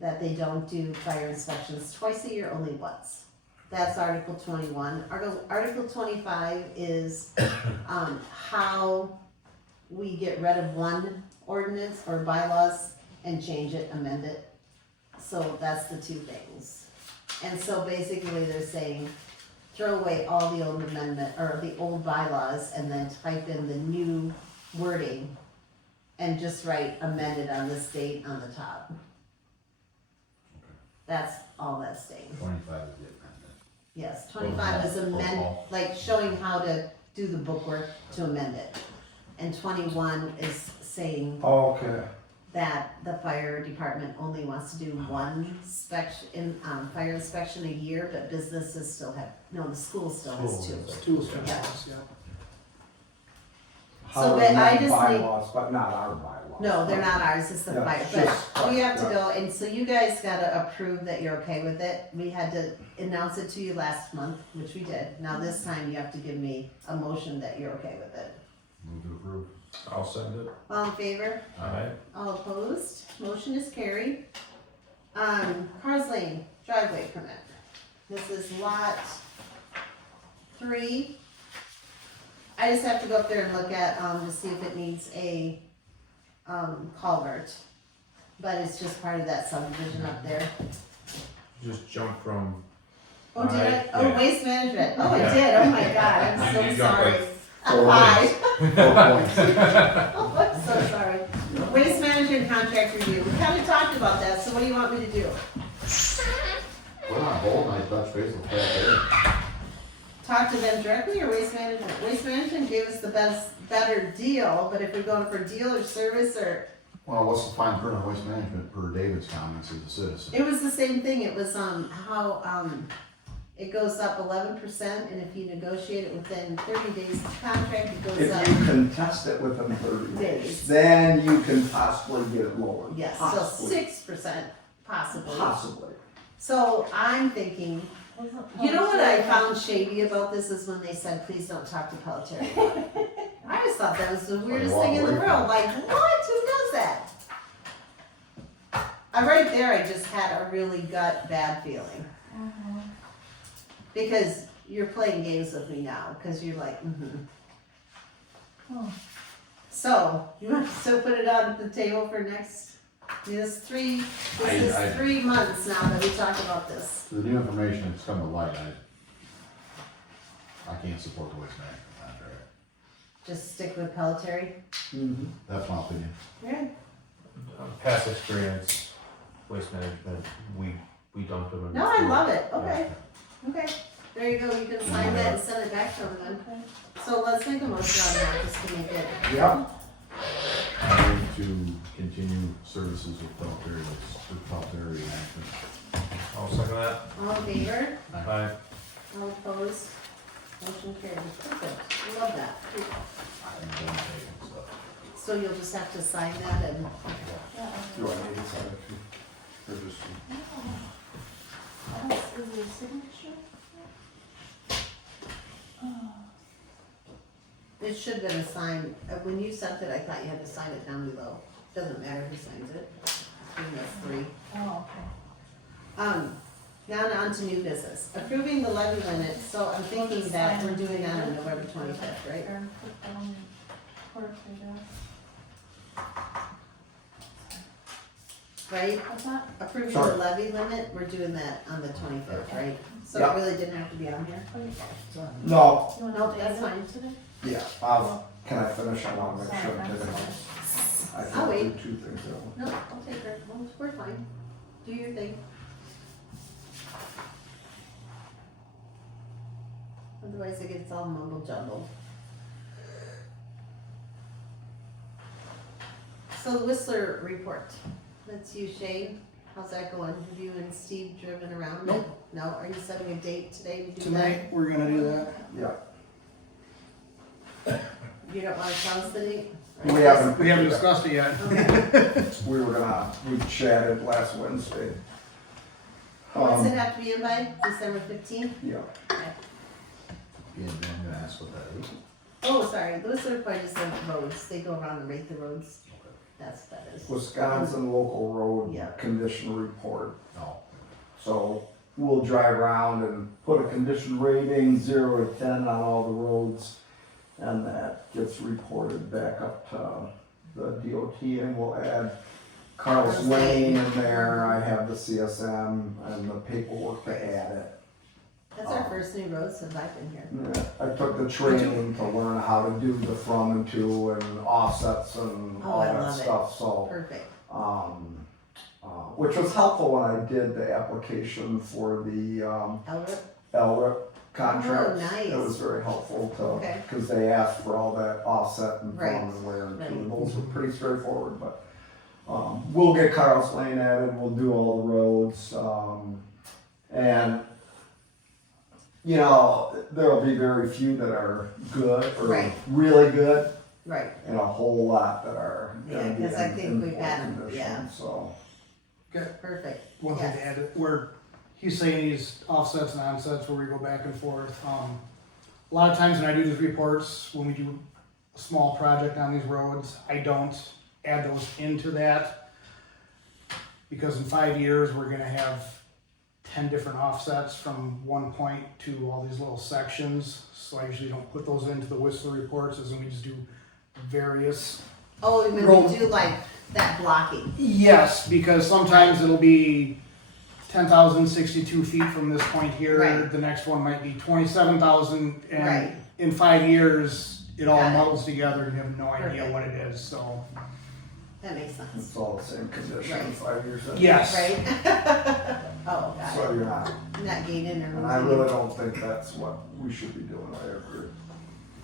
that they don't do fire inspections twice a year, only once. That's Article 21. Article 25 is, how we get rid of one ordinance or bylaws and change it, amend it. So that's the two things. And so basically they're saying, throw away all the old amendment, or the old bylaws, and then type in the new wording, and just write amended on this date on the top. That's all that's saying. 25 is the amendment. Yes, 25 is amend, Protocol. like showing how to do the bookwork to amend it. And 21 is saying Okay, that the fire department only wants to do one fire inspection a year, but businesses still have, no, the school still has two. Tools, yeah. how but I are just need- bylaws, but not our bylaws. No, they're not ours, it's the Yeah, fire, just- but we have to yeah. go, and so you guys gotta approve that you're okay with it. We had to announce it to you last month, which we did. Now this time you have to give me a motion that you're okay with it. Move to approve. I'll send it. All in favor? Alright. All opposed? Motion is carried. Cars Lane driveway permit. This is lot 3. I just have to go up there and look at, to see if it needs a, culvert. But it's just part of that subdivision up there. Just jump from. Oh, did I? Aye, Oh, yeah. waste management. Oh, I Yeah. did. Oh my God, I'm You so jumped sorry. like Hi. 4 points. Oh, I'm so sorry. Waste management contract review. We kind of talked about that, so what do you want me to do? We're on hold, and I touch base with Pat Talk to them directly or Waste Management? Waste Management gave us the better deal, but if we're going for deal or service or, Well, what's the fine print on waste management per David's comments as a citizen? it was the same thing. It was, how, it goes up 11%, and if you negotiate it within 30 days of contract, it goes If up. you contest it within 30 Days. days, then you can possibly get it lower. Yes, so Possibly. 6% possibly. Possibly. So I'm thinking, you know what I found shady about this is when they said, please don't talk to Pelletier about it. I just thought that was the weirdest thing in the world, like, what, who does that? Right there, I just had a really bad feeling. Because you're playing games with me now, cause you're like, Oh. So, you want to still put it on the table for next, this is I- 3 months now that we talked about this. The new information that's come to light, I can't support the waste management contract. Just stick with Pelletier. Mhm. That's my opinion. Yeah. Past experience, waste management, we dumped them. No, I love it, okay, okay. There you go, you can sign that and send it back to them then. So let's make a motion on that, just to make it, Yep. I move to continue services with Pelletier management. I'll second that. all in favor, Aye. all opposed, motion carried, perfect, love that. I'm done taking stuff. So you'll just have to sign that and, Yeah. Do I need to sign it too? Or just- Is there a signature? It should have been assigned, when you sent it, I thought you had to sign it down below. Doesn't matter who signs it. Between us three. Oh, okay. Now on to new business. Approving the levy limit, so I'm thinking that we're doing that on November 25th, right? Or put down the clerk, I guess. Right? What's that? Approving Sure. the levy limit, we're doing that on the 25th, right? So Yeah. it really didn't have to be on here? No, You want Nope, to that's date fine. it today? yeah, can I finish? I wanna make sure I did it. I I'll can do wait. two things at once. No, I'll take her. We're fine. Do your thing. Otherwise it gets all mumble jumbled. So the Whistler report. That's you, Shane. How's that going? Have you and Steve driven around it? No? Are you setting a date today to do that? Tonight, we're gonna do that. Yeah, You don't wanna tell us the date? we haven't. We haven't discussed it yet. Okay. We chatted last Wednesday. What's it have to be in by? December 15th? Yeah, Yeah, I'm gonna ask what that is. Oh, sorry. The Whistler report is the roads. They go around and rate the roads. That's what that is. Wisconsin local road Yeah. condition report. Oh, So we'll drive around and put a condition rating 0 to 10 on all the roads. And that gets reported back up to the DOT, and we'll add Carl's Lane in there. I have the CSM and the paperwork to add it. That's our first new road since I've been here. Yeah, I took the training to learn how to do the from and to and offsets and Oh, all I that love it. stuff, so. Perfect. Which was helpful when I did the application for the, Elbert? LRIP contract. Oh, nice. It was very helpful to, Okay. cause they asked for all that offset and Right, from and wear and right. to. Those were pretty straightforward, but, we'll get Carl's Lane added, we'll do all the roads, and, you know, there'll be very few that are good or Right. really good, Right. and a whole lot that are Yeah, gonna be 'cause I in think we've poor had- condition, yeah. so. Perfect. One thing to Yes. add, where he's saying these offsets and onsets where we go back and forth. A lot of times when I do these reports, when we do a small project on these roads, I don't add those into that. Because in 5 years, we're gonna have 10 different offsets from one point to all these little sections. So I usually don't put those into the Whistler reports, as in we just do various. Oh, when Road. we do like that blocking. Yes, because sometimes it'll be 10,062 feet from this point here. Right. The next one might be 27,000, and Right. in 5 years, it all Got it. muddles together and you have no idea Perfect. what it is. So That makes sense. It's all the same condition, Right. 5 years in. yes, Right? Oh, got So it. you're not, Not gaining or and I losing. really don't think that's what we should be doing, I agree.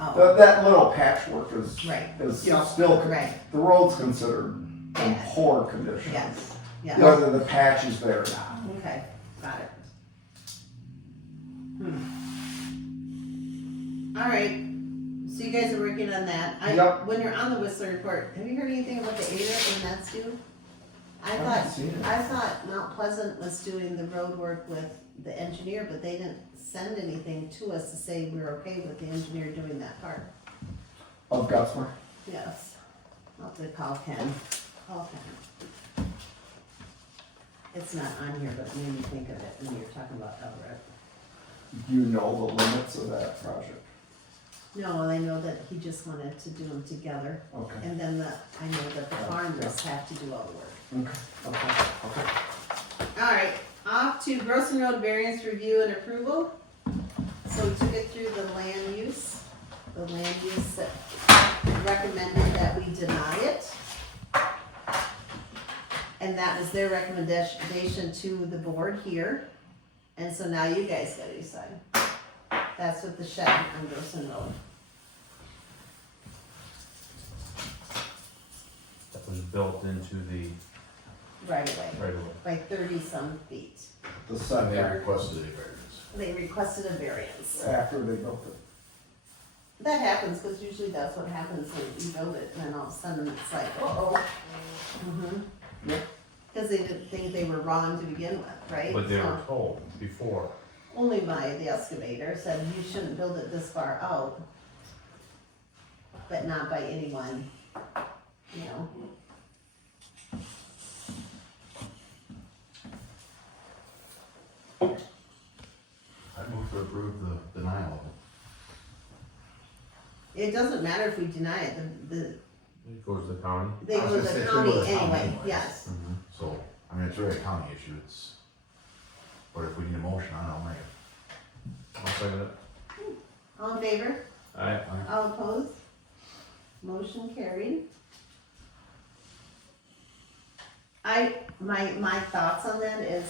Oh, That little patchwork is, right. is Yeah. still, Right. the road's considered in Bad. poor condition. Yes. Yeah. Whether the patch is there or not. Okay. Got it. All right. So you guys are working on that. Yep. When you're on the Whistler report, have you heard anything about the ARIP when that's due? I haven't seen it. thought Mount Pleasant was doing the road work with the engineer, but they didn't send anything to us to say we're okay with the engineer doing that part. Of Gutzmer? Yes. I'll have to call Ken. Call Ken. It's not on here, but it made me think of it when you were talking about Elbert. Do you know the limits of that project? No, I know that he just wanted to do them together, Okay, and then I know that the farmers have to do all the work. okay. All right, off to Grossen Road variance review and approval. So we took it through the land use. The land use recommended that we deny it. And that was their recommendation to the board here. And so now you guys gotta decide. That's with the shed on Grossen Road. That was built into the Right away, right away. by 30-some feet. The and they setback requested a variance. They requested a variance. after they built it. That happens, because usually that's what happens when you build it, and then all of a sudden it's like, uh-oh. Yep. Because they didn't think they were wrong to begin with, right? But they So, were told before. only by the excavator said you shouldn't build it this far out. but not by anyone, you know. I move to approve the denial of it. It doesn't matter if we deny it, It goes to the county. they I was go to gonna say, the it should county go to the county anyway, anyways. yes. So, I mean, it's really a county issue, it's, but if we need a motion on it, I'll make it. I'll second it. All in favor? Aye. All opposed? Motion carried. My thoughts on that is,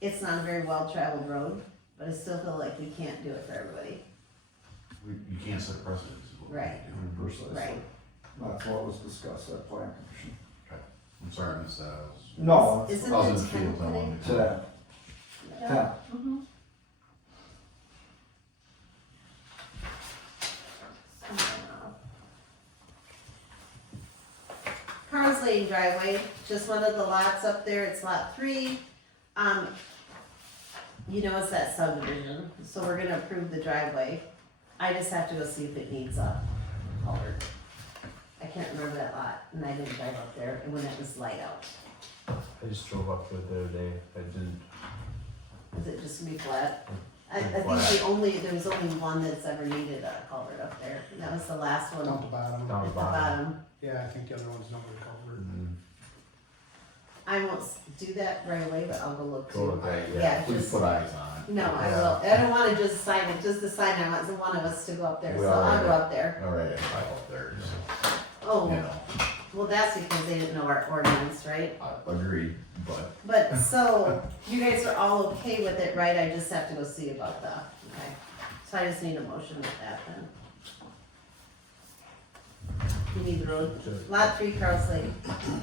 it's not a very well-traveled road, but I still feel like we can't do it for everybody. You can't set precedents. is what we Right. do. Precisely. Right. That's what was discussed at plan commission. I'm sorry I missed that, I was, No, Isn't I was in it the 10 field, I today? wanted to. today, Yeah. 10. Mhm. Carl's Lane driveway, just one of the lots up there, it's lot 3. You know, it's that subdivision, so we're gonna approve the driveway. I just have to go see if it needs a culvert. I can't remember that lot, and I didn't drive up there, and when it was light out. I just drove up to it the other day. I didn't. Is it just gonna be flat? I think Flat. there was only one that's ever needed a culvert up there, and that was the last one Down at the bottom. Down the bottom. Yeah, I think the other one's numbered culvert. I won't do that right away, but I'll go look Go too. look at it, Yeah, Please just, put eyes on it. no, I will, I don't wanna just sign it, just the sign, I want one of us to go up there, We so I'll already- go up there. All right, I up there, so, Oh, you know, well, that's because they didn't know our ordinance, right? I agree, but But, so, you guys are all okay with it, right? I just have to go see about that, okay? So I just need a motion with that then. You need the road, lot 3, Carl's Lane.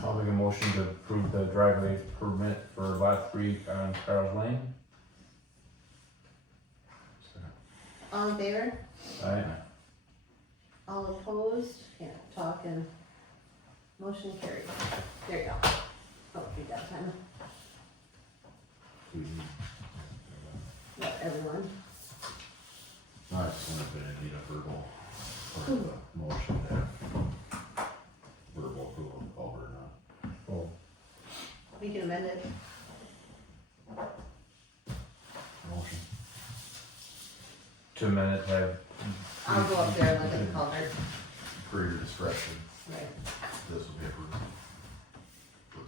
I'll make a motion to approve the driveway permit for lot 3 on Carl's Lane. All in favor? Aye. All opposed? Can't talk and motion carried. There you go. Oh, you got time. we, Yep, everyone. no, I just wanted to need a verbal, or the motion there. Verbal approval of culvert or not. Oh, We can amend it. Motion. to amend it, have. I'll go up there and look at the culvert. For your discretion, Right. this will be approved.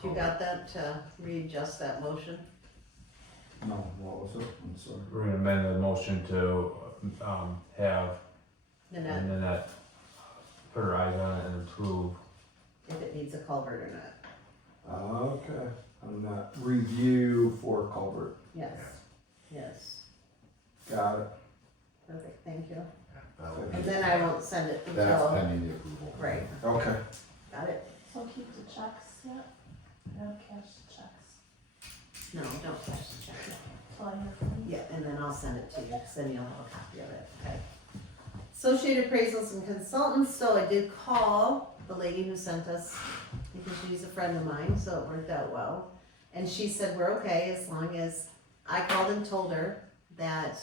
You got that to readjust that motion? No, what was it? I'm sorry. We're gonna amend the motion to, have, Then and then that, put her eyes on it and approve. if it needs a culvert or not. Okay, on that review for culvert, Yes. Yes. got it. Perfect, thank you. That'll be- And then I won't send it That's until, pending the approval. right, Okay. got it? So keep the checks yet? I don't cash the checks. No, don't cash the check. Till I hear from you. Yeah, and then I'll send it to you, because then you'll have a copy of it, okay? Associated Appraisals and Consultants, so I did call the lady who sent us, because she's a friend of mine, so it worked out well. And she said, we're okay, as long as, I called and told her that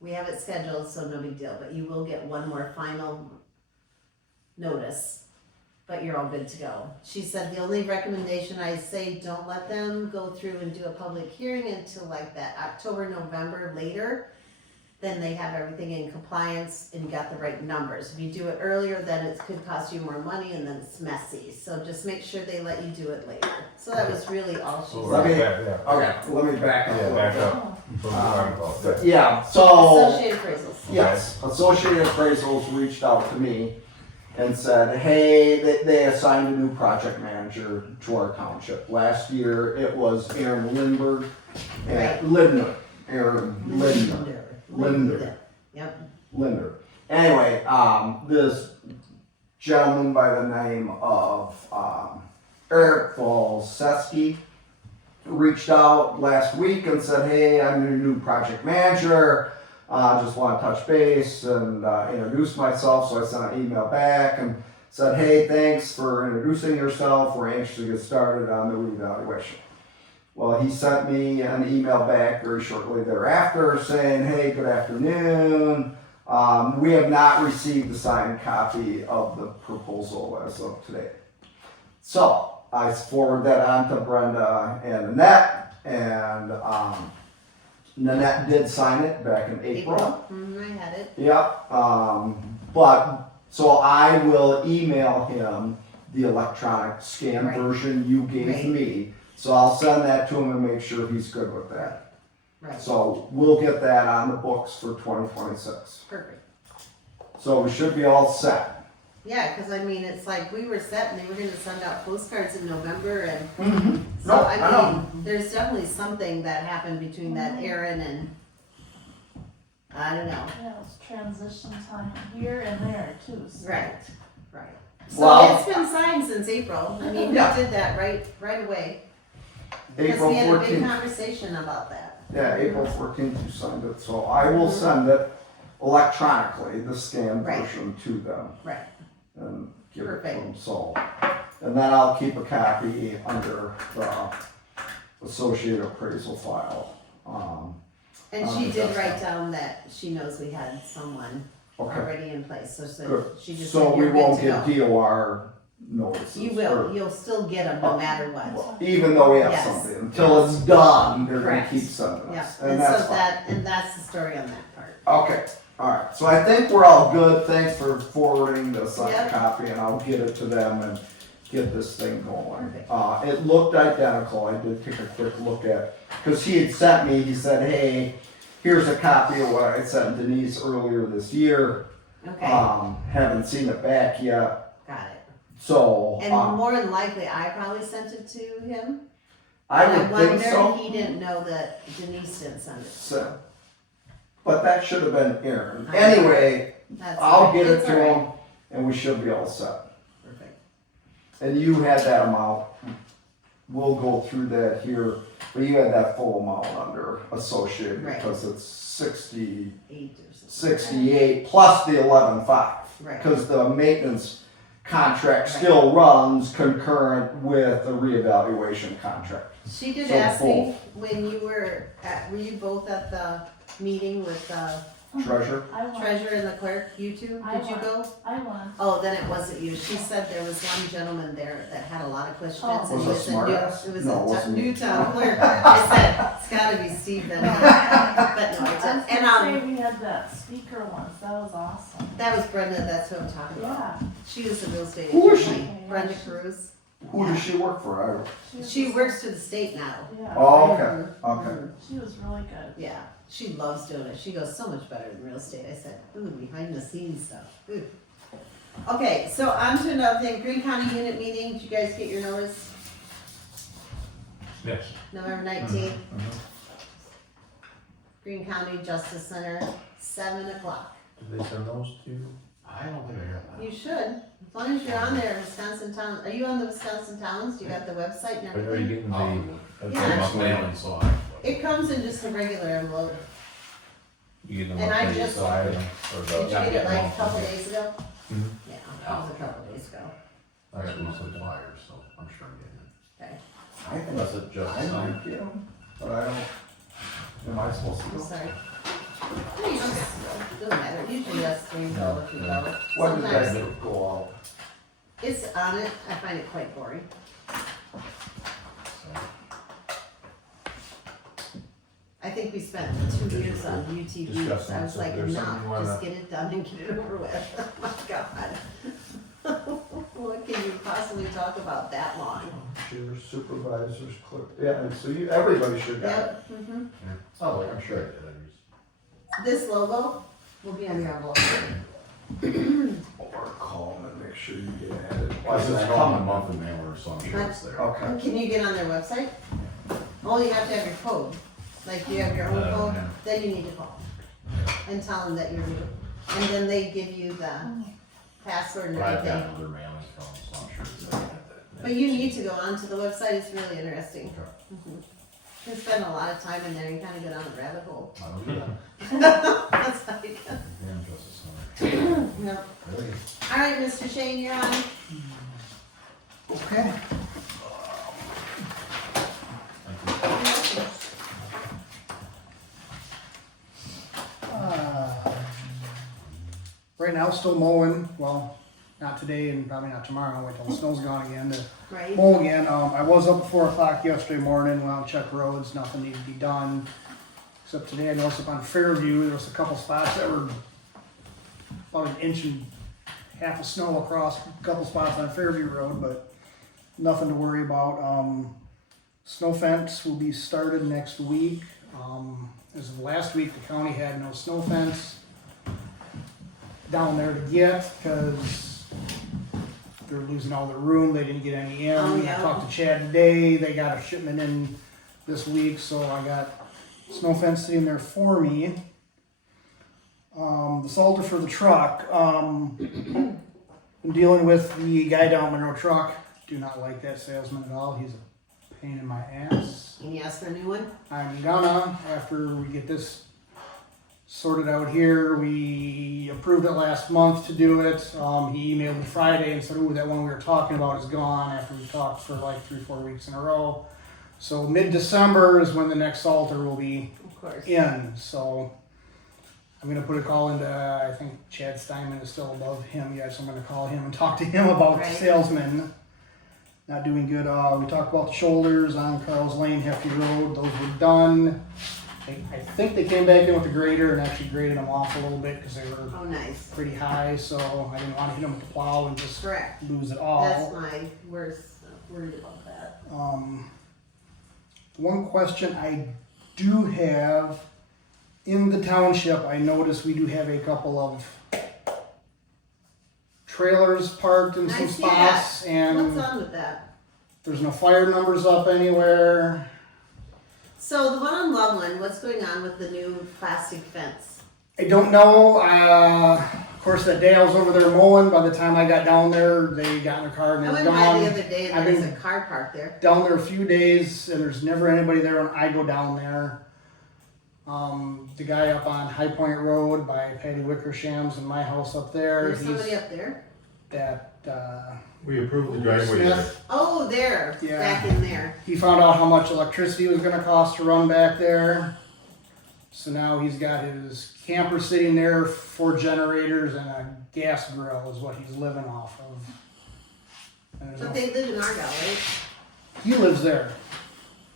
we have it scheduled, so no big deal, but you will get one more final notice, but you're all good to go. She said the only recommendation I say, don't let them go through and do a public hearing until like that October, November later. Then they have everything in compliance and you got the right numbers. If you do it earlier, then it could cost you more money and then it's messy. So just make sure they let you do it later. So that was really all she Let me- said. Yeah, Okay, let me back up. a yeah, little back bit. up. So we're talking about that. Yeah, so, Associated Appraisals. yes, Associated Appraisals reached out to me and said, hey, they assigned a new project manager to our township. Last year, it was Aaron Lindberg Right. and Lindner, Aaron Lindner. Linder. Yep. Linder. Anyway, this gentleman by the name of Eric Volseski reached out last week and said, hey, I'm your new project manager. I just want to touch base and introduce myself. So I sent an email back and said, hey, thanks for introducing yourself. We're anxious to get started on the reevaluation. Well, he sent me an email back very shortly thereafter saying, hey, good afternoon. We have not received a signed copy of the proposal as of today. So I forwarded that on to Brenda and Annette, and Nanette did sign it back in April. I had it. Yep, but, so I will email him the electronic scan Right. version you gave Right. me. So I'll send that to him and make sure he's good with that. Right, So we'll get that on the books for 2026. perfect. So we should be all set. Yeah, cause I mean, it's like, we were set and they were gonna send out postcards in November and so, No, I I know. mean, there's definitely something that happened between that Aaron and, I don't know. Yeah, it was transition time here and there too, so. Right. So Well- it's been signed since April. I mean, we Yeah. did that right away. Because April we had a big 14th. conversation about that. Yeah, April 14th you signed it, so I will send it electronically, the scanned Right. version to them. Right. And give it to Perfect. them, so. And then I'll keep a copy under the associated appraisal file. And she did write down that she knows we had someone Okay, already in place, so good. she just So said we you're won't good to get go. DOR notices. You will, or- you'll still get them no matter what. Even though we have Yes. something, until it's done, they're gonna Correct. keep sending Yeah, us, and and so that's fine. and that's the story on that part. Okay, alright, so I think we're all good, thanks for forwarding the signed Yep. copy, and I'll get it to them and get this thing going. Perfect. It looked identical, I did take a quick look at, cause he had sent me, he said, hey, here's a copy of what I sent Denise earlier this year. Okay, Haven't seen it back yet, got it. so, And more than likely, I probably sent it to him. I And would think so. wonder he didn't know that Denise didn't send it. So, but that should have been Aaron. I know. Anyway, That's I'll all get right. it It's to all right. him, and we should be all set. Perfect. And you had that amount, we'll go through that here, but you had that full amount under associated, Right. because it's 68 8 or something. plus the 11.5. Right. Because the maintenance contract still runs concurrent with the reevaluation contract. She did So ask me when you were you both at the meeting with the Treasurer? I went, treasurer and the clerk, you two? I Did you went. go? I went. Oh, then it wasn't you. She said there was one gentleman there that had a lot of questions. Oh. and Was he it was a smart new, ass? it was No, it a wasn't me. new town clerk. I said, it's gotta be Steve then. But no, I was and gonna say we had that speaker once, that was awesome. that was Brenda, that's who I'm talking about. Yeah. She was the real estate Who is attorney. she? Brenda Cruz. Who does she work for? I don't. was She just- works for the state now. Yeah. Oh, okay, Mhm, okay. mhm. She was really good. Yeah, she loves doing it. She goes so much better than real estate. I said, ooh, behind the scenes stuff. Ooh. Okay, so on to another thing. Green County unit meeting. Did you guys get your notice? Yes. November 19th. Green County Justice Center, 7 o'clock. Did they send those to you? I don't think I got that. You should, as long as you're on there, Wisconsin Towns. Are you on the Wisconsin Towns? You got the website and Are you everything? getting the? Yeah. About mailing, so I. It comes in just a regular envelope. You getting And them I up on your just- side or Did you get it like a couple days ago? Mhm. Yeah, it was a couple days ago. I got monthly flyers, so I'm sure I'm getting it. Okay, I think Unless it just. I might get 'em, but I don't. Am I supposed to I'm go? sorry. No, you don't have to go. It doesn't matter. Usually us three go if you go. When did Sometimes that go out? it's on it. I find it quite boring. I think we spent 2 years on UTVs. Discuss I was that. like, There's no, something you wanna- just get it done and get it over with. Oh my God. What can you possibly talk about that long? Your supervisors, clerk, yeah, and so you, everybody should have it. Yep. Mm-hmm. Oh, like, I'm sure I did. I just. This logo will be on your envelope. Or call them and make sure you get added. Well, it's coming monthly mailer, so I'm sure it's there. Okay. Can you get on their website? Oh, you have to have your code. Like you have your own code, yeah. then you need to call and tell them that you're new. And then they give you the password and But I've everything. got other mailings from, so I'm sure it's there. But you need to go onto the website, it's really interesting. Mhm. You can spend a lot of time in there, you kinda go down the rabbit hole. I don't do that. That's like, Damn Justice Center. no. Really? Alright, Mr. Shane, you're on. Okay. Thank you. now still mowing, well, not today and probably not tomorrow, I'll wait till the snow's gone again to Right? mow again. I was up at 4 o'clock yesterday morning, went out and checked roads, nothing needed to be done. Except today I noticed up on Fairview, there was a couple spots that were about an inch and half of snow across a couple spots on Fairview Road, but nothing to worry about. Snow fence will be started next week. As of last week, the county had no snow fence down there to get, because they're losing all their room, they didn't get any in. Oh, yeah. I talked to Chad today, they got a shipment in this week, so I got snow fence sitting there for me. The Salter for the truck, I'm dealing with the guy down Monroe Truck, do not like that salesman at all, he's a pain in my ass. Can you ask for a new one? I'm gonna, after we get this sorted out here, we approved it last month to do it. He emailed me Friday and said, ooh, that one we were talking about is gone, after we talked for like 3-4 weeks in a row. So mid-December is when the next Salter will be Of course. in, so I'm gonna put a call into, I think Chad Steinman is still above him yet, so I'm gonna call him and talk to him about Right. the salesman. Not doing good. We talked about the shoulders on Carl's Lane, Hefty Road. Those were done. I think they came back in with the grader and actually graded them off a little bit because they were Oh, nice. pretty high. So I didn't want to hit them with the plow and just Correct. lose it all. That's my worst, worried about that. One question I do have, in the township, I noticed we do have a couple of trailers parked in I some see spots, What's and on with that? there's no fire numbers up anywhere. So the one on Loveland, what's going on with the new plastic fence? I don't know. Of course, that day I was over there mowing. By the time I got down there, they got in their car and I they were went by gone. the other day I've and there's been- a car parked there. Down there a few days, and there's never anybody there when I go down there. The guy up on High Point Road by Patty Wickersham's and my house up there. There's somebody He's up there. that We approved the driveway there. Smith. Oh, there, Yeah. back in there. He found out how much electricity was going to cost to run back there. So now he's got his camper sitting there, 4 generators, and a gas grill is what he's living off of. And there's But no- they live in Argyle, right? he lives there.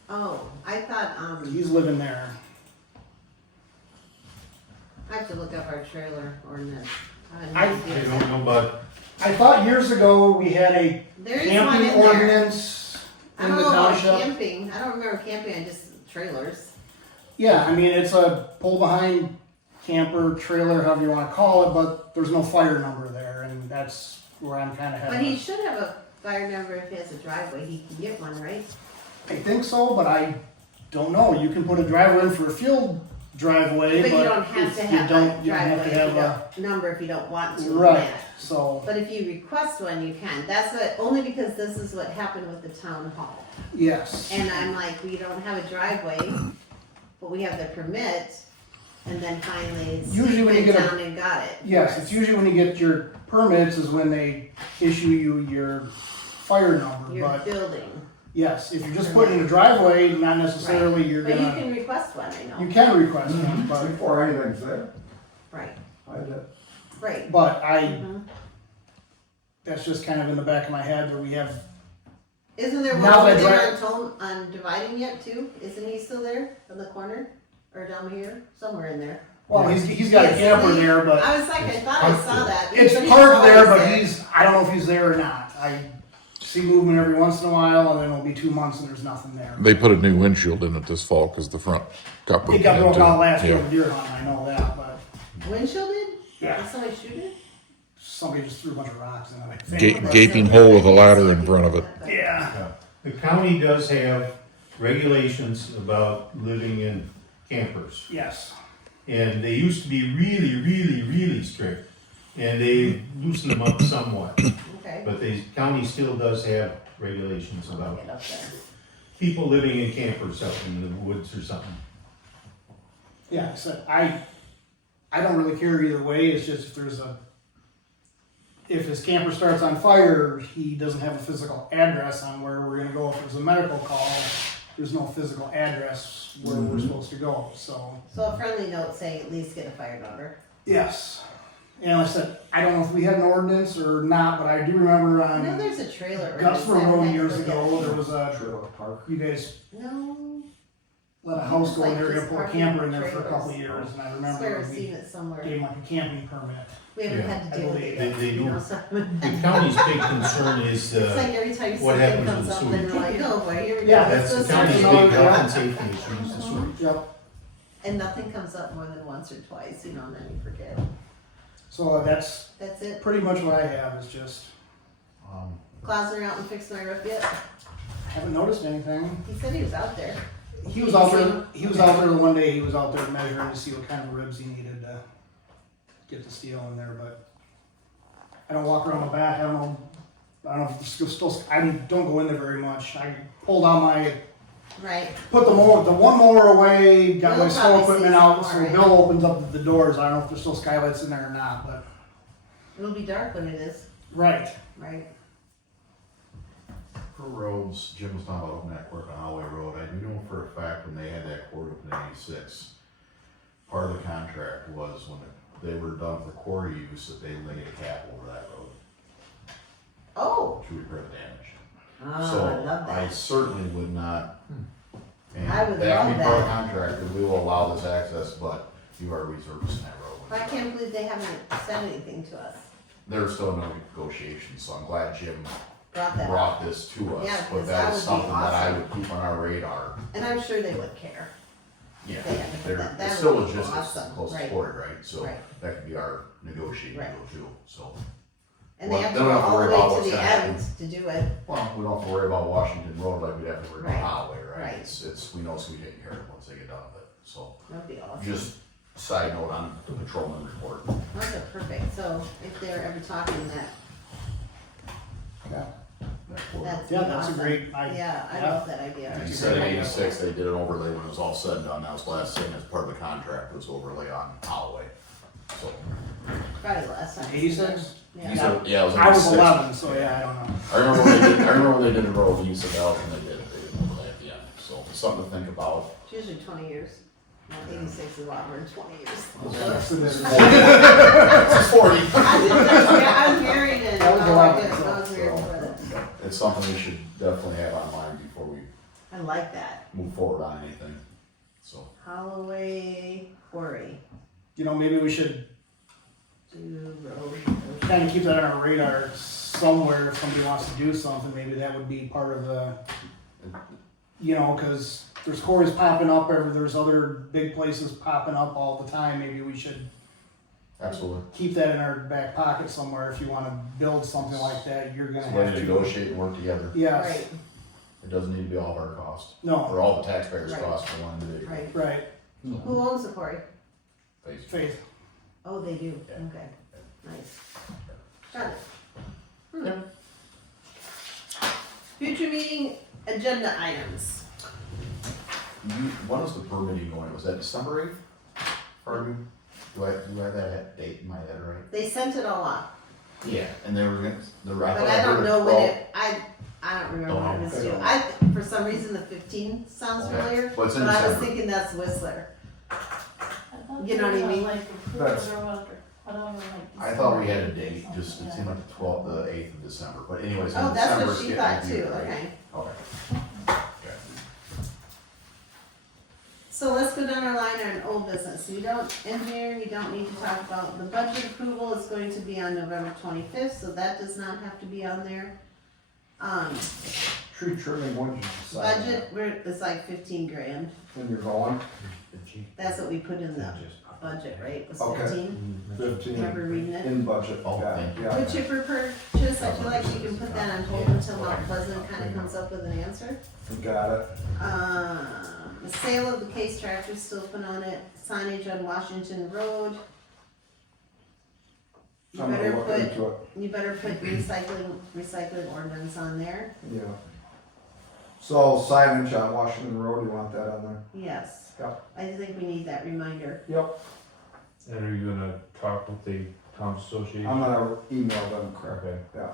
Oh, I thought, He's living there. I have to look up our trailer ordinance. I I- have no I idea. don't know, but I thought years ago we had a There is one camping in there. ordinance I in don't the know about township. camping. I don't remember camping, just trailers. Yeah, I mean, it's a pull behind camper, trailer, however you want to call it, but there's no fire number there, and that's where I'm kind of But having. he should have a fire number if he has a driveway. He can get one, right? I think so, but I don't know. You can put a driver in for a field driveway, But but you don't have if to you have don't, a you don't have driveway to if you have a don't, number if you don't want to. on right. that. So But if you request one, you can. That's what, only because this is what happened with the town hall. yes, And I'm like, we don't have a driveway, but we have the permit. And then finally, Usually Steve when you went get a- down and got it. yes. It's usually when you get your permits is when they issue you your fire number. Your But building. yes, if you're just putting in a driveway, not necessarily you're But you gonna. can request one, I know. You can request one, but Before anything's there. Right, I did. right. but I Mhm. that's just kind of in the back of my head that we have. Isn't there one Now over that there on Dividing yet too? Isn't he still there on the corner? Or down here? Somewhere in there. Well, he's got a Yes, camper he- there, but I was like, I thought I saw that. it's But he's parked there. always But there. he's I don't know if he's there or not. I see movement every once in a while, and then it'll be 2 months and there's nothing there. They put a new windshield in it this fall because the front got It broken got broken into. out last year Yeah. with deer hunting. I know that, but Windshielded? Yeah. Did somebody shoot it? somebody just threw a bunch of rocks in it. I think. Gaping hole with a ladder in front of it. Yeah. the county does have regulations about living in campers. Yes. And they used to be really, really, really strict. And they loosened them up somewhat. Okay. But the county still does have regulations I'll about get up there. people living in campers out in the woods or something. Yeah. So I don't really care either way. It's just if his camper starts on fire, he doesn't have a physical address on where we're gonna go. If there's a medical call, there's no physical address where we're supposed to go. So So a friendly note saying at least get a fire number. yes, And like I said, I don't know if we had an ordinance or not, but I do remember I know on there's a trailer. Gusper ordinance Road that years had- ago, there was a, Trailer park. you guys No, let a house go in there, Like and just put a parking camper in there for a trailers. couple of years, and I I remember swear I've we seen it somewhere. gave them like a camping permit. We haven't Yeah. had to deal with it I yet. They you do. know, so- The county's big concern is, It's like every time what something happens comes with up, the then we're sewage? like, oh boy, here we go. Yeah, Let's that's go the county's start big it. health and safety issue is the sewage. Yep. And nothing comes up more than once or twice, you know, and then you forget. So that's That's it. pretty much what I have, is just, Klausner out and fixed my roof yet? haven't noticed anything. He said he was out there. He was out there, the one day, he was out there measuring to see what kind of ribs he needed to get the steel in there, but I don't walk around the back, I don't know if it's still, I don't go in there very much. I pulled out my, Right. put the one mower away, got my Bill snow probably equipment sees out, the so mower, right? Bill opens up the doors, I don't know if there's still skylights in there or not, but, It'll be dark when it is, right. right? For roads, Jim was talking about opening that court on Holloway Road, I do know for a fact when they had that court open in '86, part of the contract was when they were done with the quarry use, that they laid a cap over that road Oh, to repair the damage. I So love I that. certainly would not, and I would that love would be part of the that. contract, that we will allow this access, but you are resurfacing that road. I can't believe they haven't said anything to us. There's still no negotiations, so I'm glad Jim Brought that up. brought this to Yeah, us, because but that that is would be something that I awesome. would keep on our radar. And I'm sure they would care. Yeah, They haven't there, done that. it's That still would be logistics, awesome. close to Right. quarry, right? So Right. that could be our negotiating Right. deal too, so. And Well, they have to they go don't have to all the worry way about to what's the gonna happen. end to do it. Well, we don't have to worry about Washington Road like we'd have to worry about Right. Holloway, right? Right. It's, we know it's gonna be taken care of once they get done with it, so. That'd be awesome. Just side note on the patrolman report. Okay, perfect. So if they're ever talking that, Yeah, that quarter. that's yeah, that's awesome. a great, Yeah, I yeah. love that idea. And he said in '86, they did an overlay when it was all said and done, that was the last thing as part of the contract was overlay on Holloway, so. Probably the last time. 86? He Yeah. said, yeah, it was in I was '86. 11, so yeah, I don't know. I remember when they did, I remember when they did the road, and you said that was when they did it, they didn't overlay at the end, so it's something to think about. It's usually 20 years. Well, 86 is a lot more than 20 years. Yes, it is. It's 40. I was married and, That was oh a my lot. goodness, I was married for that. It's something we should definitely have on mind before we I like that. move forward on anything, so. Holloway Quarry, You know, maybe we should do road. kind of keep that on our radar somewhere. If somebody wants to do something, maybe that would be part of the, you know, because there's quarries popping up, there's other big places popping up all the time. Maybe we should Absolutely. keep that in our back pocket somewhere. If you want to build something like that, you're gonna It's a way have to to. negotiate and work together. Yes. Right, It doesn't need to be all of our cost, No. or all the taxpayers' Right. cost for one individual. right. Right. Who owns the quarry? Basically. Faith. Oh, they do, Yeah. okay, nice. Got it. Future meeting agenda items. When was the permitting going? Was that December 8th? Pardon? Do I have that date in my head right? They sent it all off, Yeah, and they were gonna, but I don't know when it, I don't remember when it was due. For some reason, the 15th sounds familiar, Well, it's in but I was December. thinking that's Whistler. I thought You know they what I were, mean? Like approved That's- or whatever, like. I thought we had a December date, or just, it something, seemed like the 8th of December, but anyways, in Oh, that's December what it's she getting thought reviewed, too, right? okay. Okay. Okay. So let's go down our line on old business. You don't, in here, you don't need to talk about, the budget approval is going to be on November 25th, so that does not have to be on there. Tree trimming, what did you decide? on Budget, it's like 15 grand. When you're going? That's what we put in the budget, right? Was Okay. 15? 15. Remember reading it? In budget, Oh, yeah, thank you. yeah. Would you purchase, I feel like you can put that on hold until Mount Pleasant kind of comes up with an answer. Got it. The sale of the case tractor still put on it, signage on Washington Road. You I'm gonna better look put, into it, you better put recycling ordinance on there, yeah. So signage on Washington Road, you want that on there? yes. Yep. I think we need that reminder. Yep, And are you gonna talk with the Towns Association? I'm gonna email them, correct, Okay. yeah.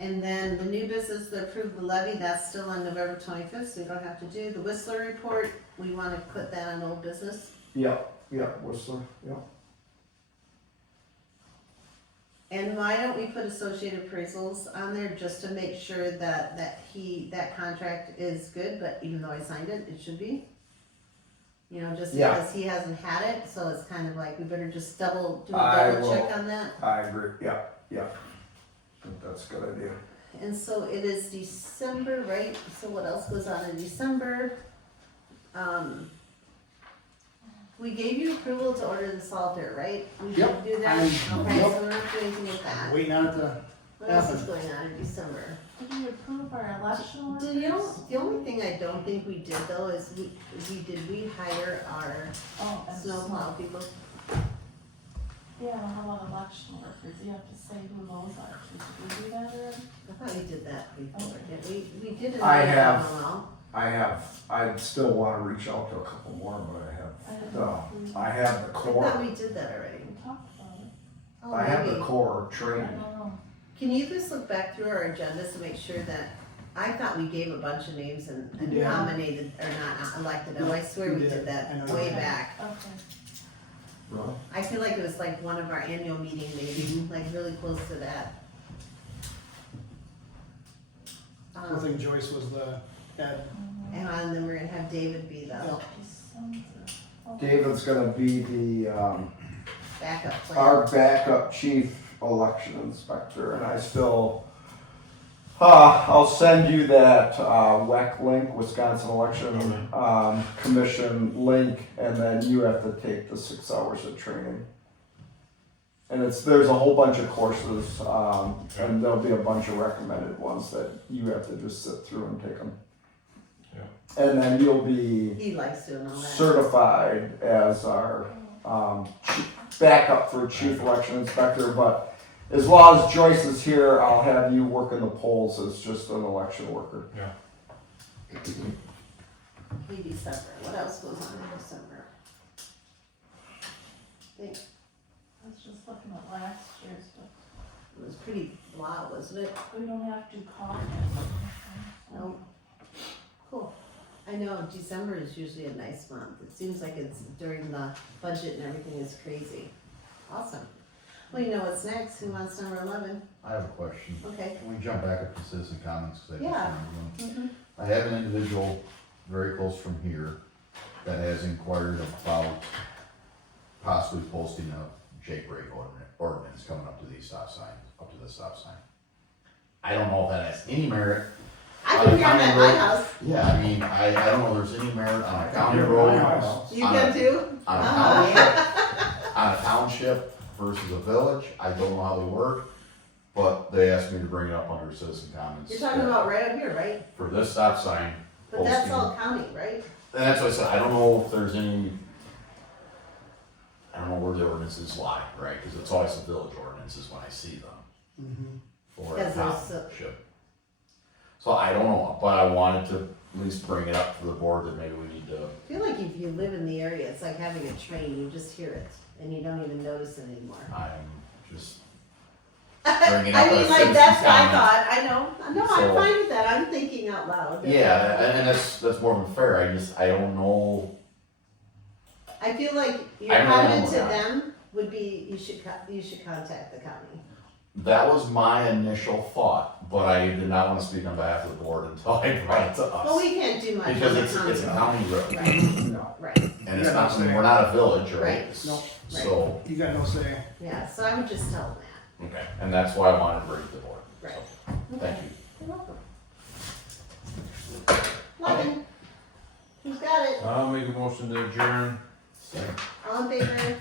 And then the new business to approve the levy, that's still on November 25th, so you don't have to do. The Whistler report, we wanna put that on old business. Yep, yep, Whistler, yep. And why don't we put Associated Appraisals on there just to make sure that, that contract is good, but even though I signed it, it should be? You know, just Yeah. because he hasn't had it, so it's kind of like, we better just do a I double will. check on that. I agree, yeah, yeah. I think that's a good idea. And so it is December, right? So what else goes on in December? We gave you approval to order the salter, right? We Yep. did do that? I- Okay, yep. so we're not doing anything with that. Waiting on it to, What else is going on in December? Did we approve our election workers? The only thing I don't think we did though is we hire our Oh, and snowplow people? Yeah, how about election workers? You have to say who those are. Did we do that already? I thought we did that before, did we? We did it. I have. I still wanna reach out to a couple more, but I have the I thought core, we did that already. We talked about it. Oh, I have the maybe. core I trained. don't know. Can you just look back through our agendas to make sure that, I thought we gave a bunch of names and We did. nominated, or not elected them, I swear we did I that know way we did. back. Okay. Really? I feel like it was like one of our annual meeting maybe, like really close to that. I think Joyce was the head. And then we're gonna have David be the Yep. December. Okay. David's gonna be the, backup plan. our backup chief election inspector, and I still, I'll send you that, WEC link, Wisconsin Election, Commission link, and then you have to take the 6 hours of training. And there's a whole bunch of courses, and there'll be a bunch of recommended ones that you have to just sit through and take them. Yeah. And then you'll be He likes doing all that. certified as our backup for chief election inspector, but as long as Joyce is here, I'll have you working the polls as just an election worker. Maybe December, what else goes on in December? Think, I was just looking at last year's, but it was pretty blah, wasn't it? we don't have to call it. No. Cool. I know December is usually a nice month. It seems like it's during the budget and everything is crazy. Awesome. Well, you know what's next? Who wants number 11? I have a question. Okay. Can we jump back up to citizen comments? 'Cause I just Yeah. remembered one. I have an individual very close from here that has inquired about possibly posting a Jake break ordinance coming up to these stop signs, up to the stop sign. I don't know if that has any merit. I can hear them at my house. Yeah, I mean, I don't know if there's any merit on a county Here at road, my on house. You can too? a Oh, township, on a township versus a village. I don't know how they work, but they asked me to bring it up under citizen comments. You're talking about right up here, right? For this stop sign. But that's posting. all county, right? And that's what I said, I don't know if there's any, I don't know where the ordinances lie, right, cause it's always the village ordinances when I see them. For a Because there's township. So I don't know, but I wanted to at least bring it up to the board that maybe we need to, I feel like if you live in the area, it's like having a train, you just hear it and you don't even notice it anymore. I'm just I bringing up mean, a like, citizen's that's what I comment. thought, I know, no, I'm So- fine with that, I'm thinking out loud. Yeah, and that's more than fair, I don't know, I feel like your I don't know comment to that. them would be, you should contact the county. that was my initial thought, but I did not wanna speak on behalf of the board until I brought it to us. Well, we can't do much on Because the it's a county. county road, Right, right, and it's not, we're not a village, right? Right. Nope. So, You got no say. yeah, so I would just tell them that, okay, and that's why I wanted to bring it to the board, right. so, thank you. You're welcome. Lovely. Who's got it? I'll make a motion to adjourn. All in favor?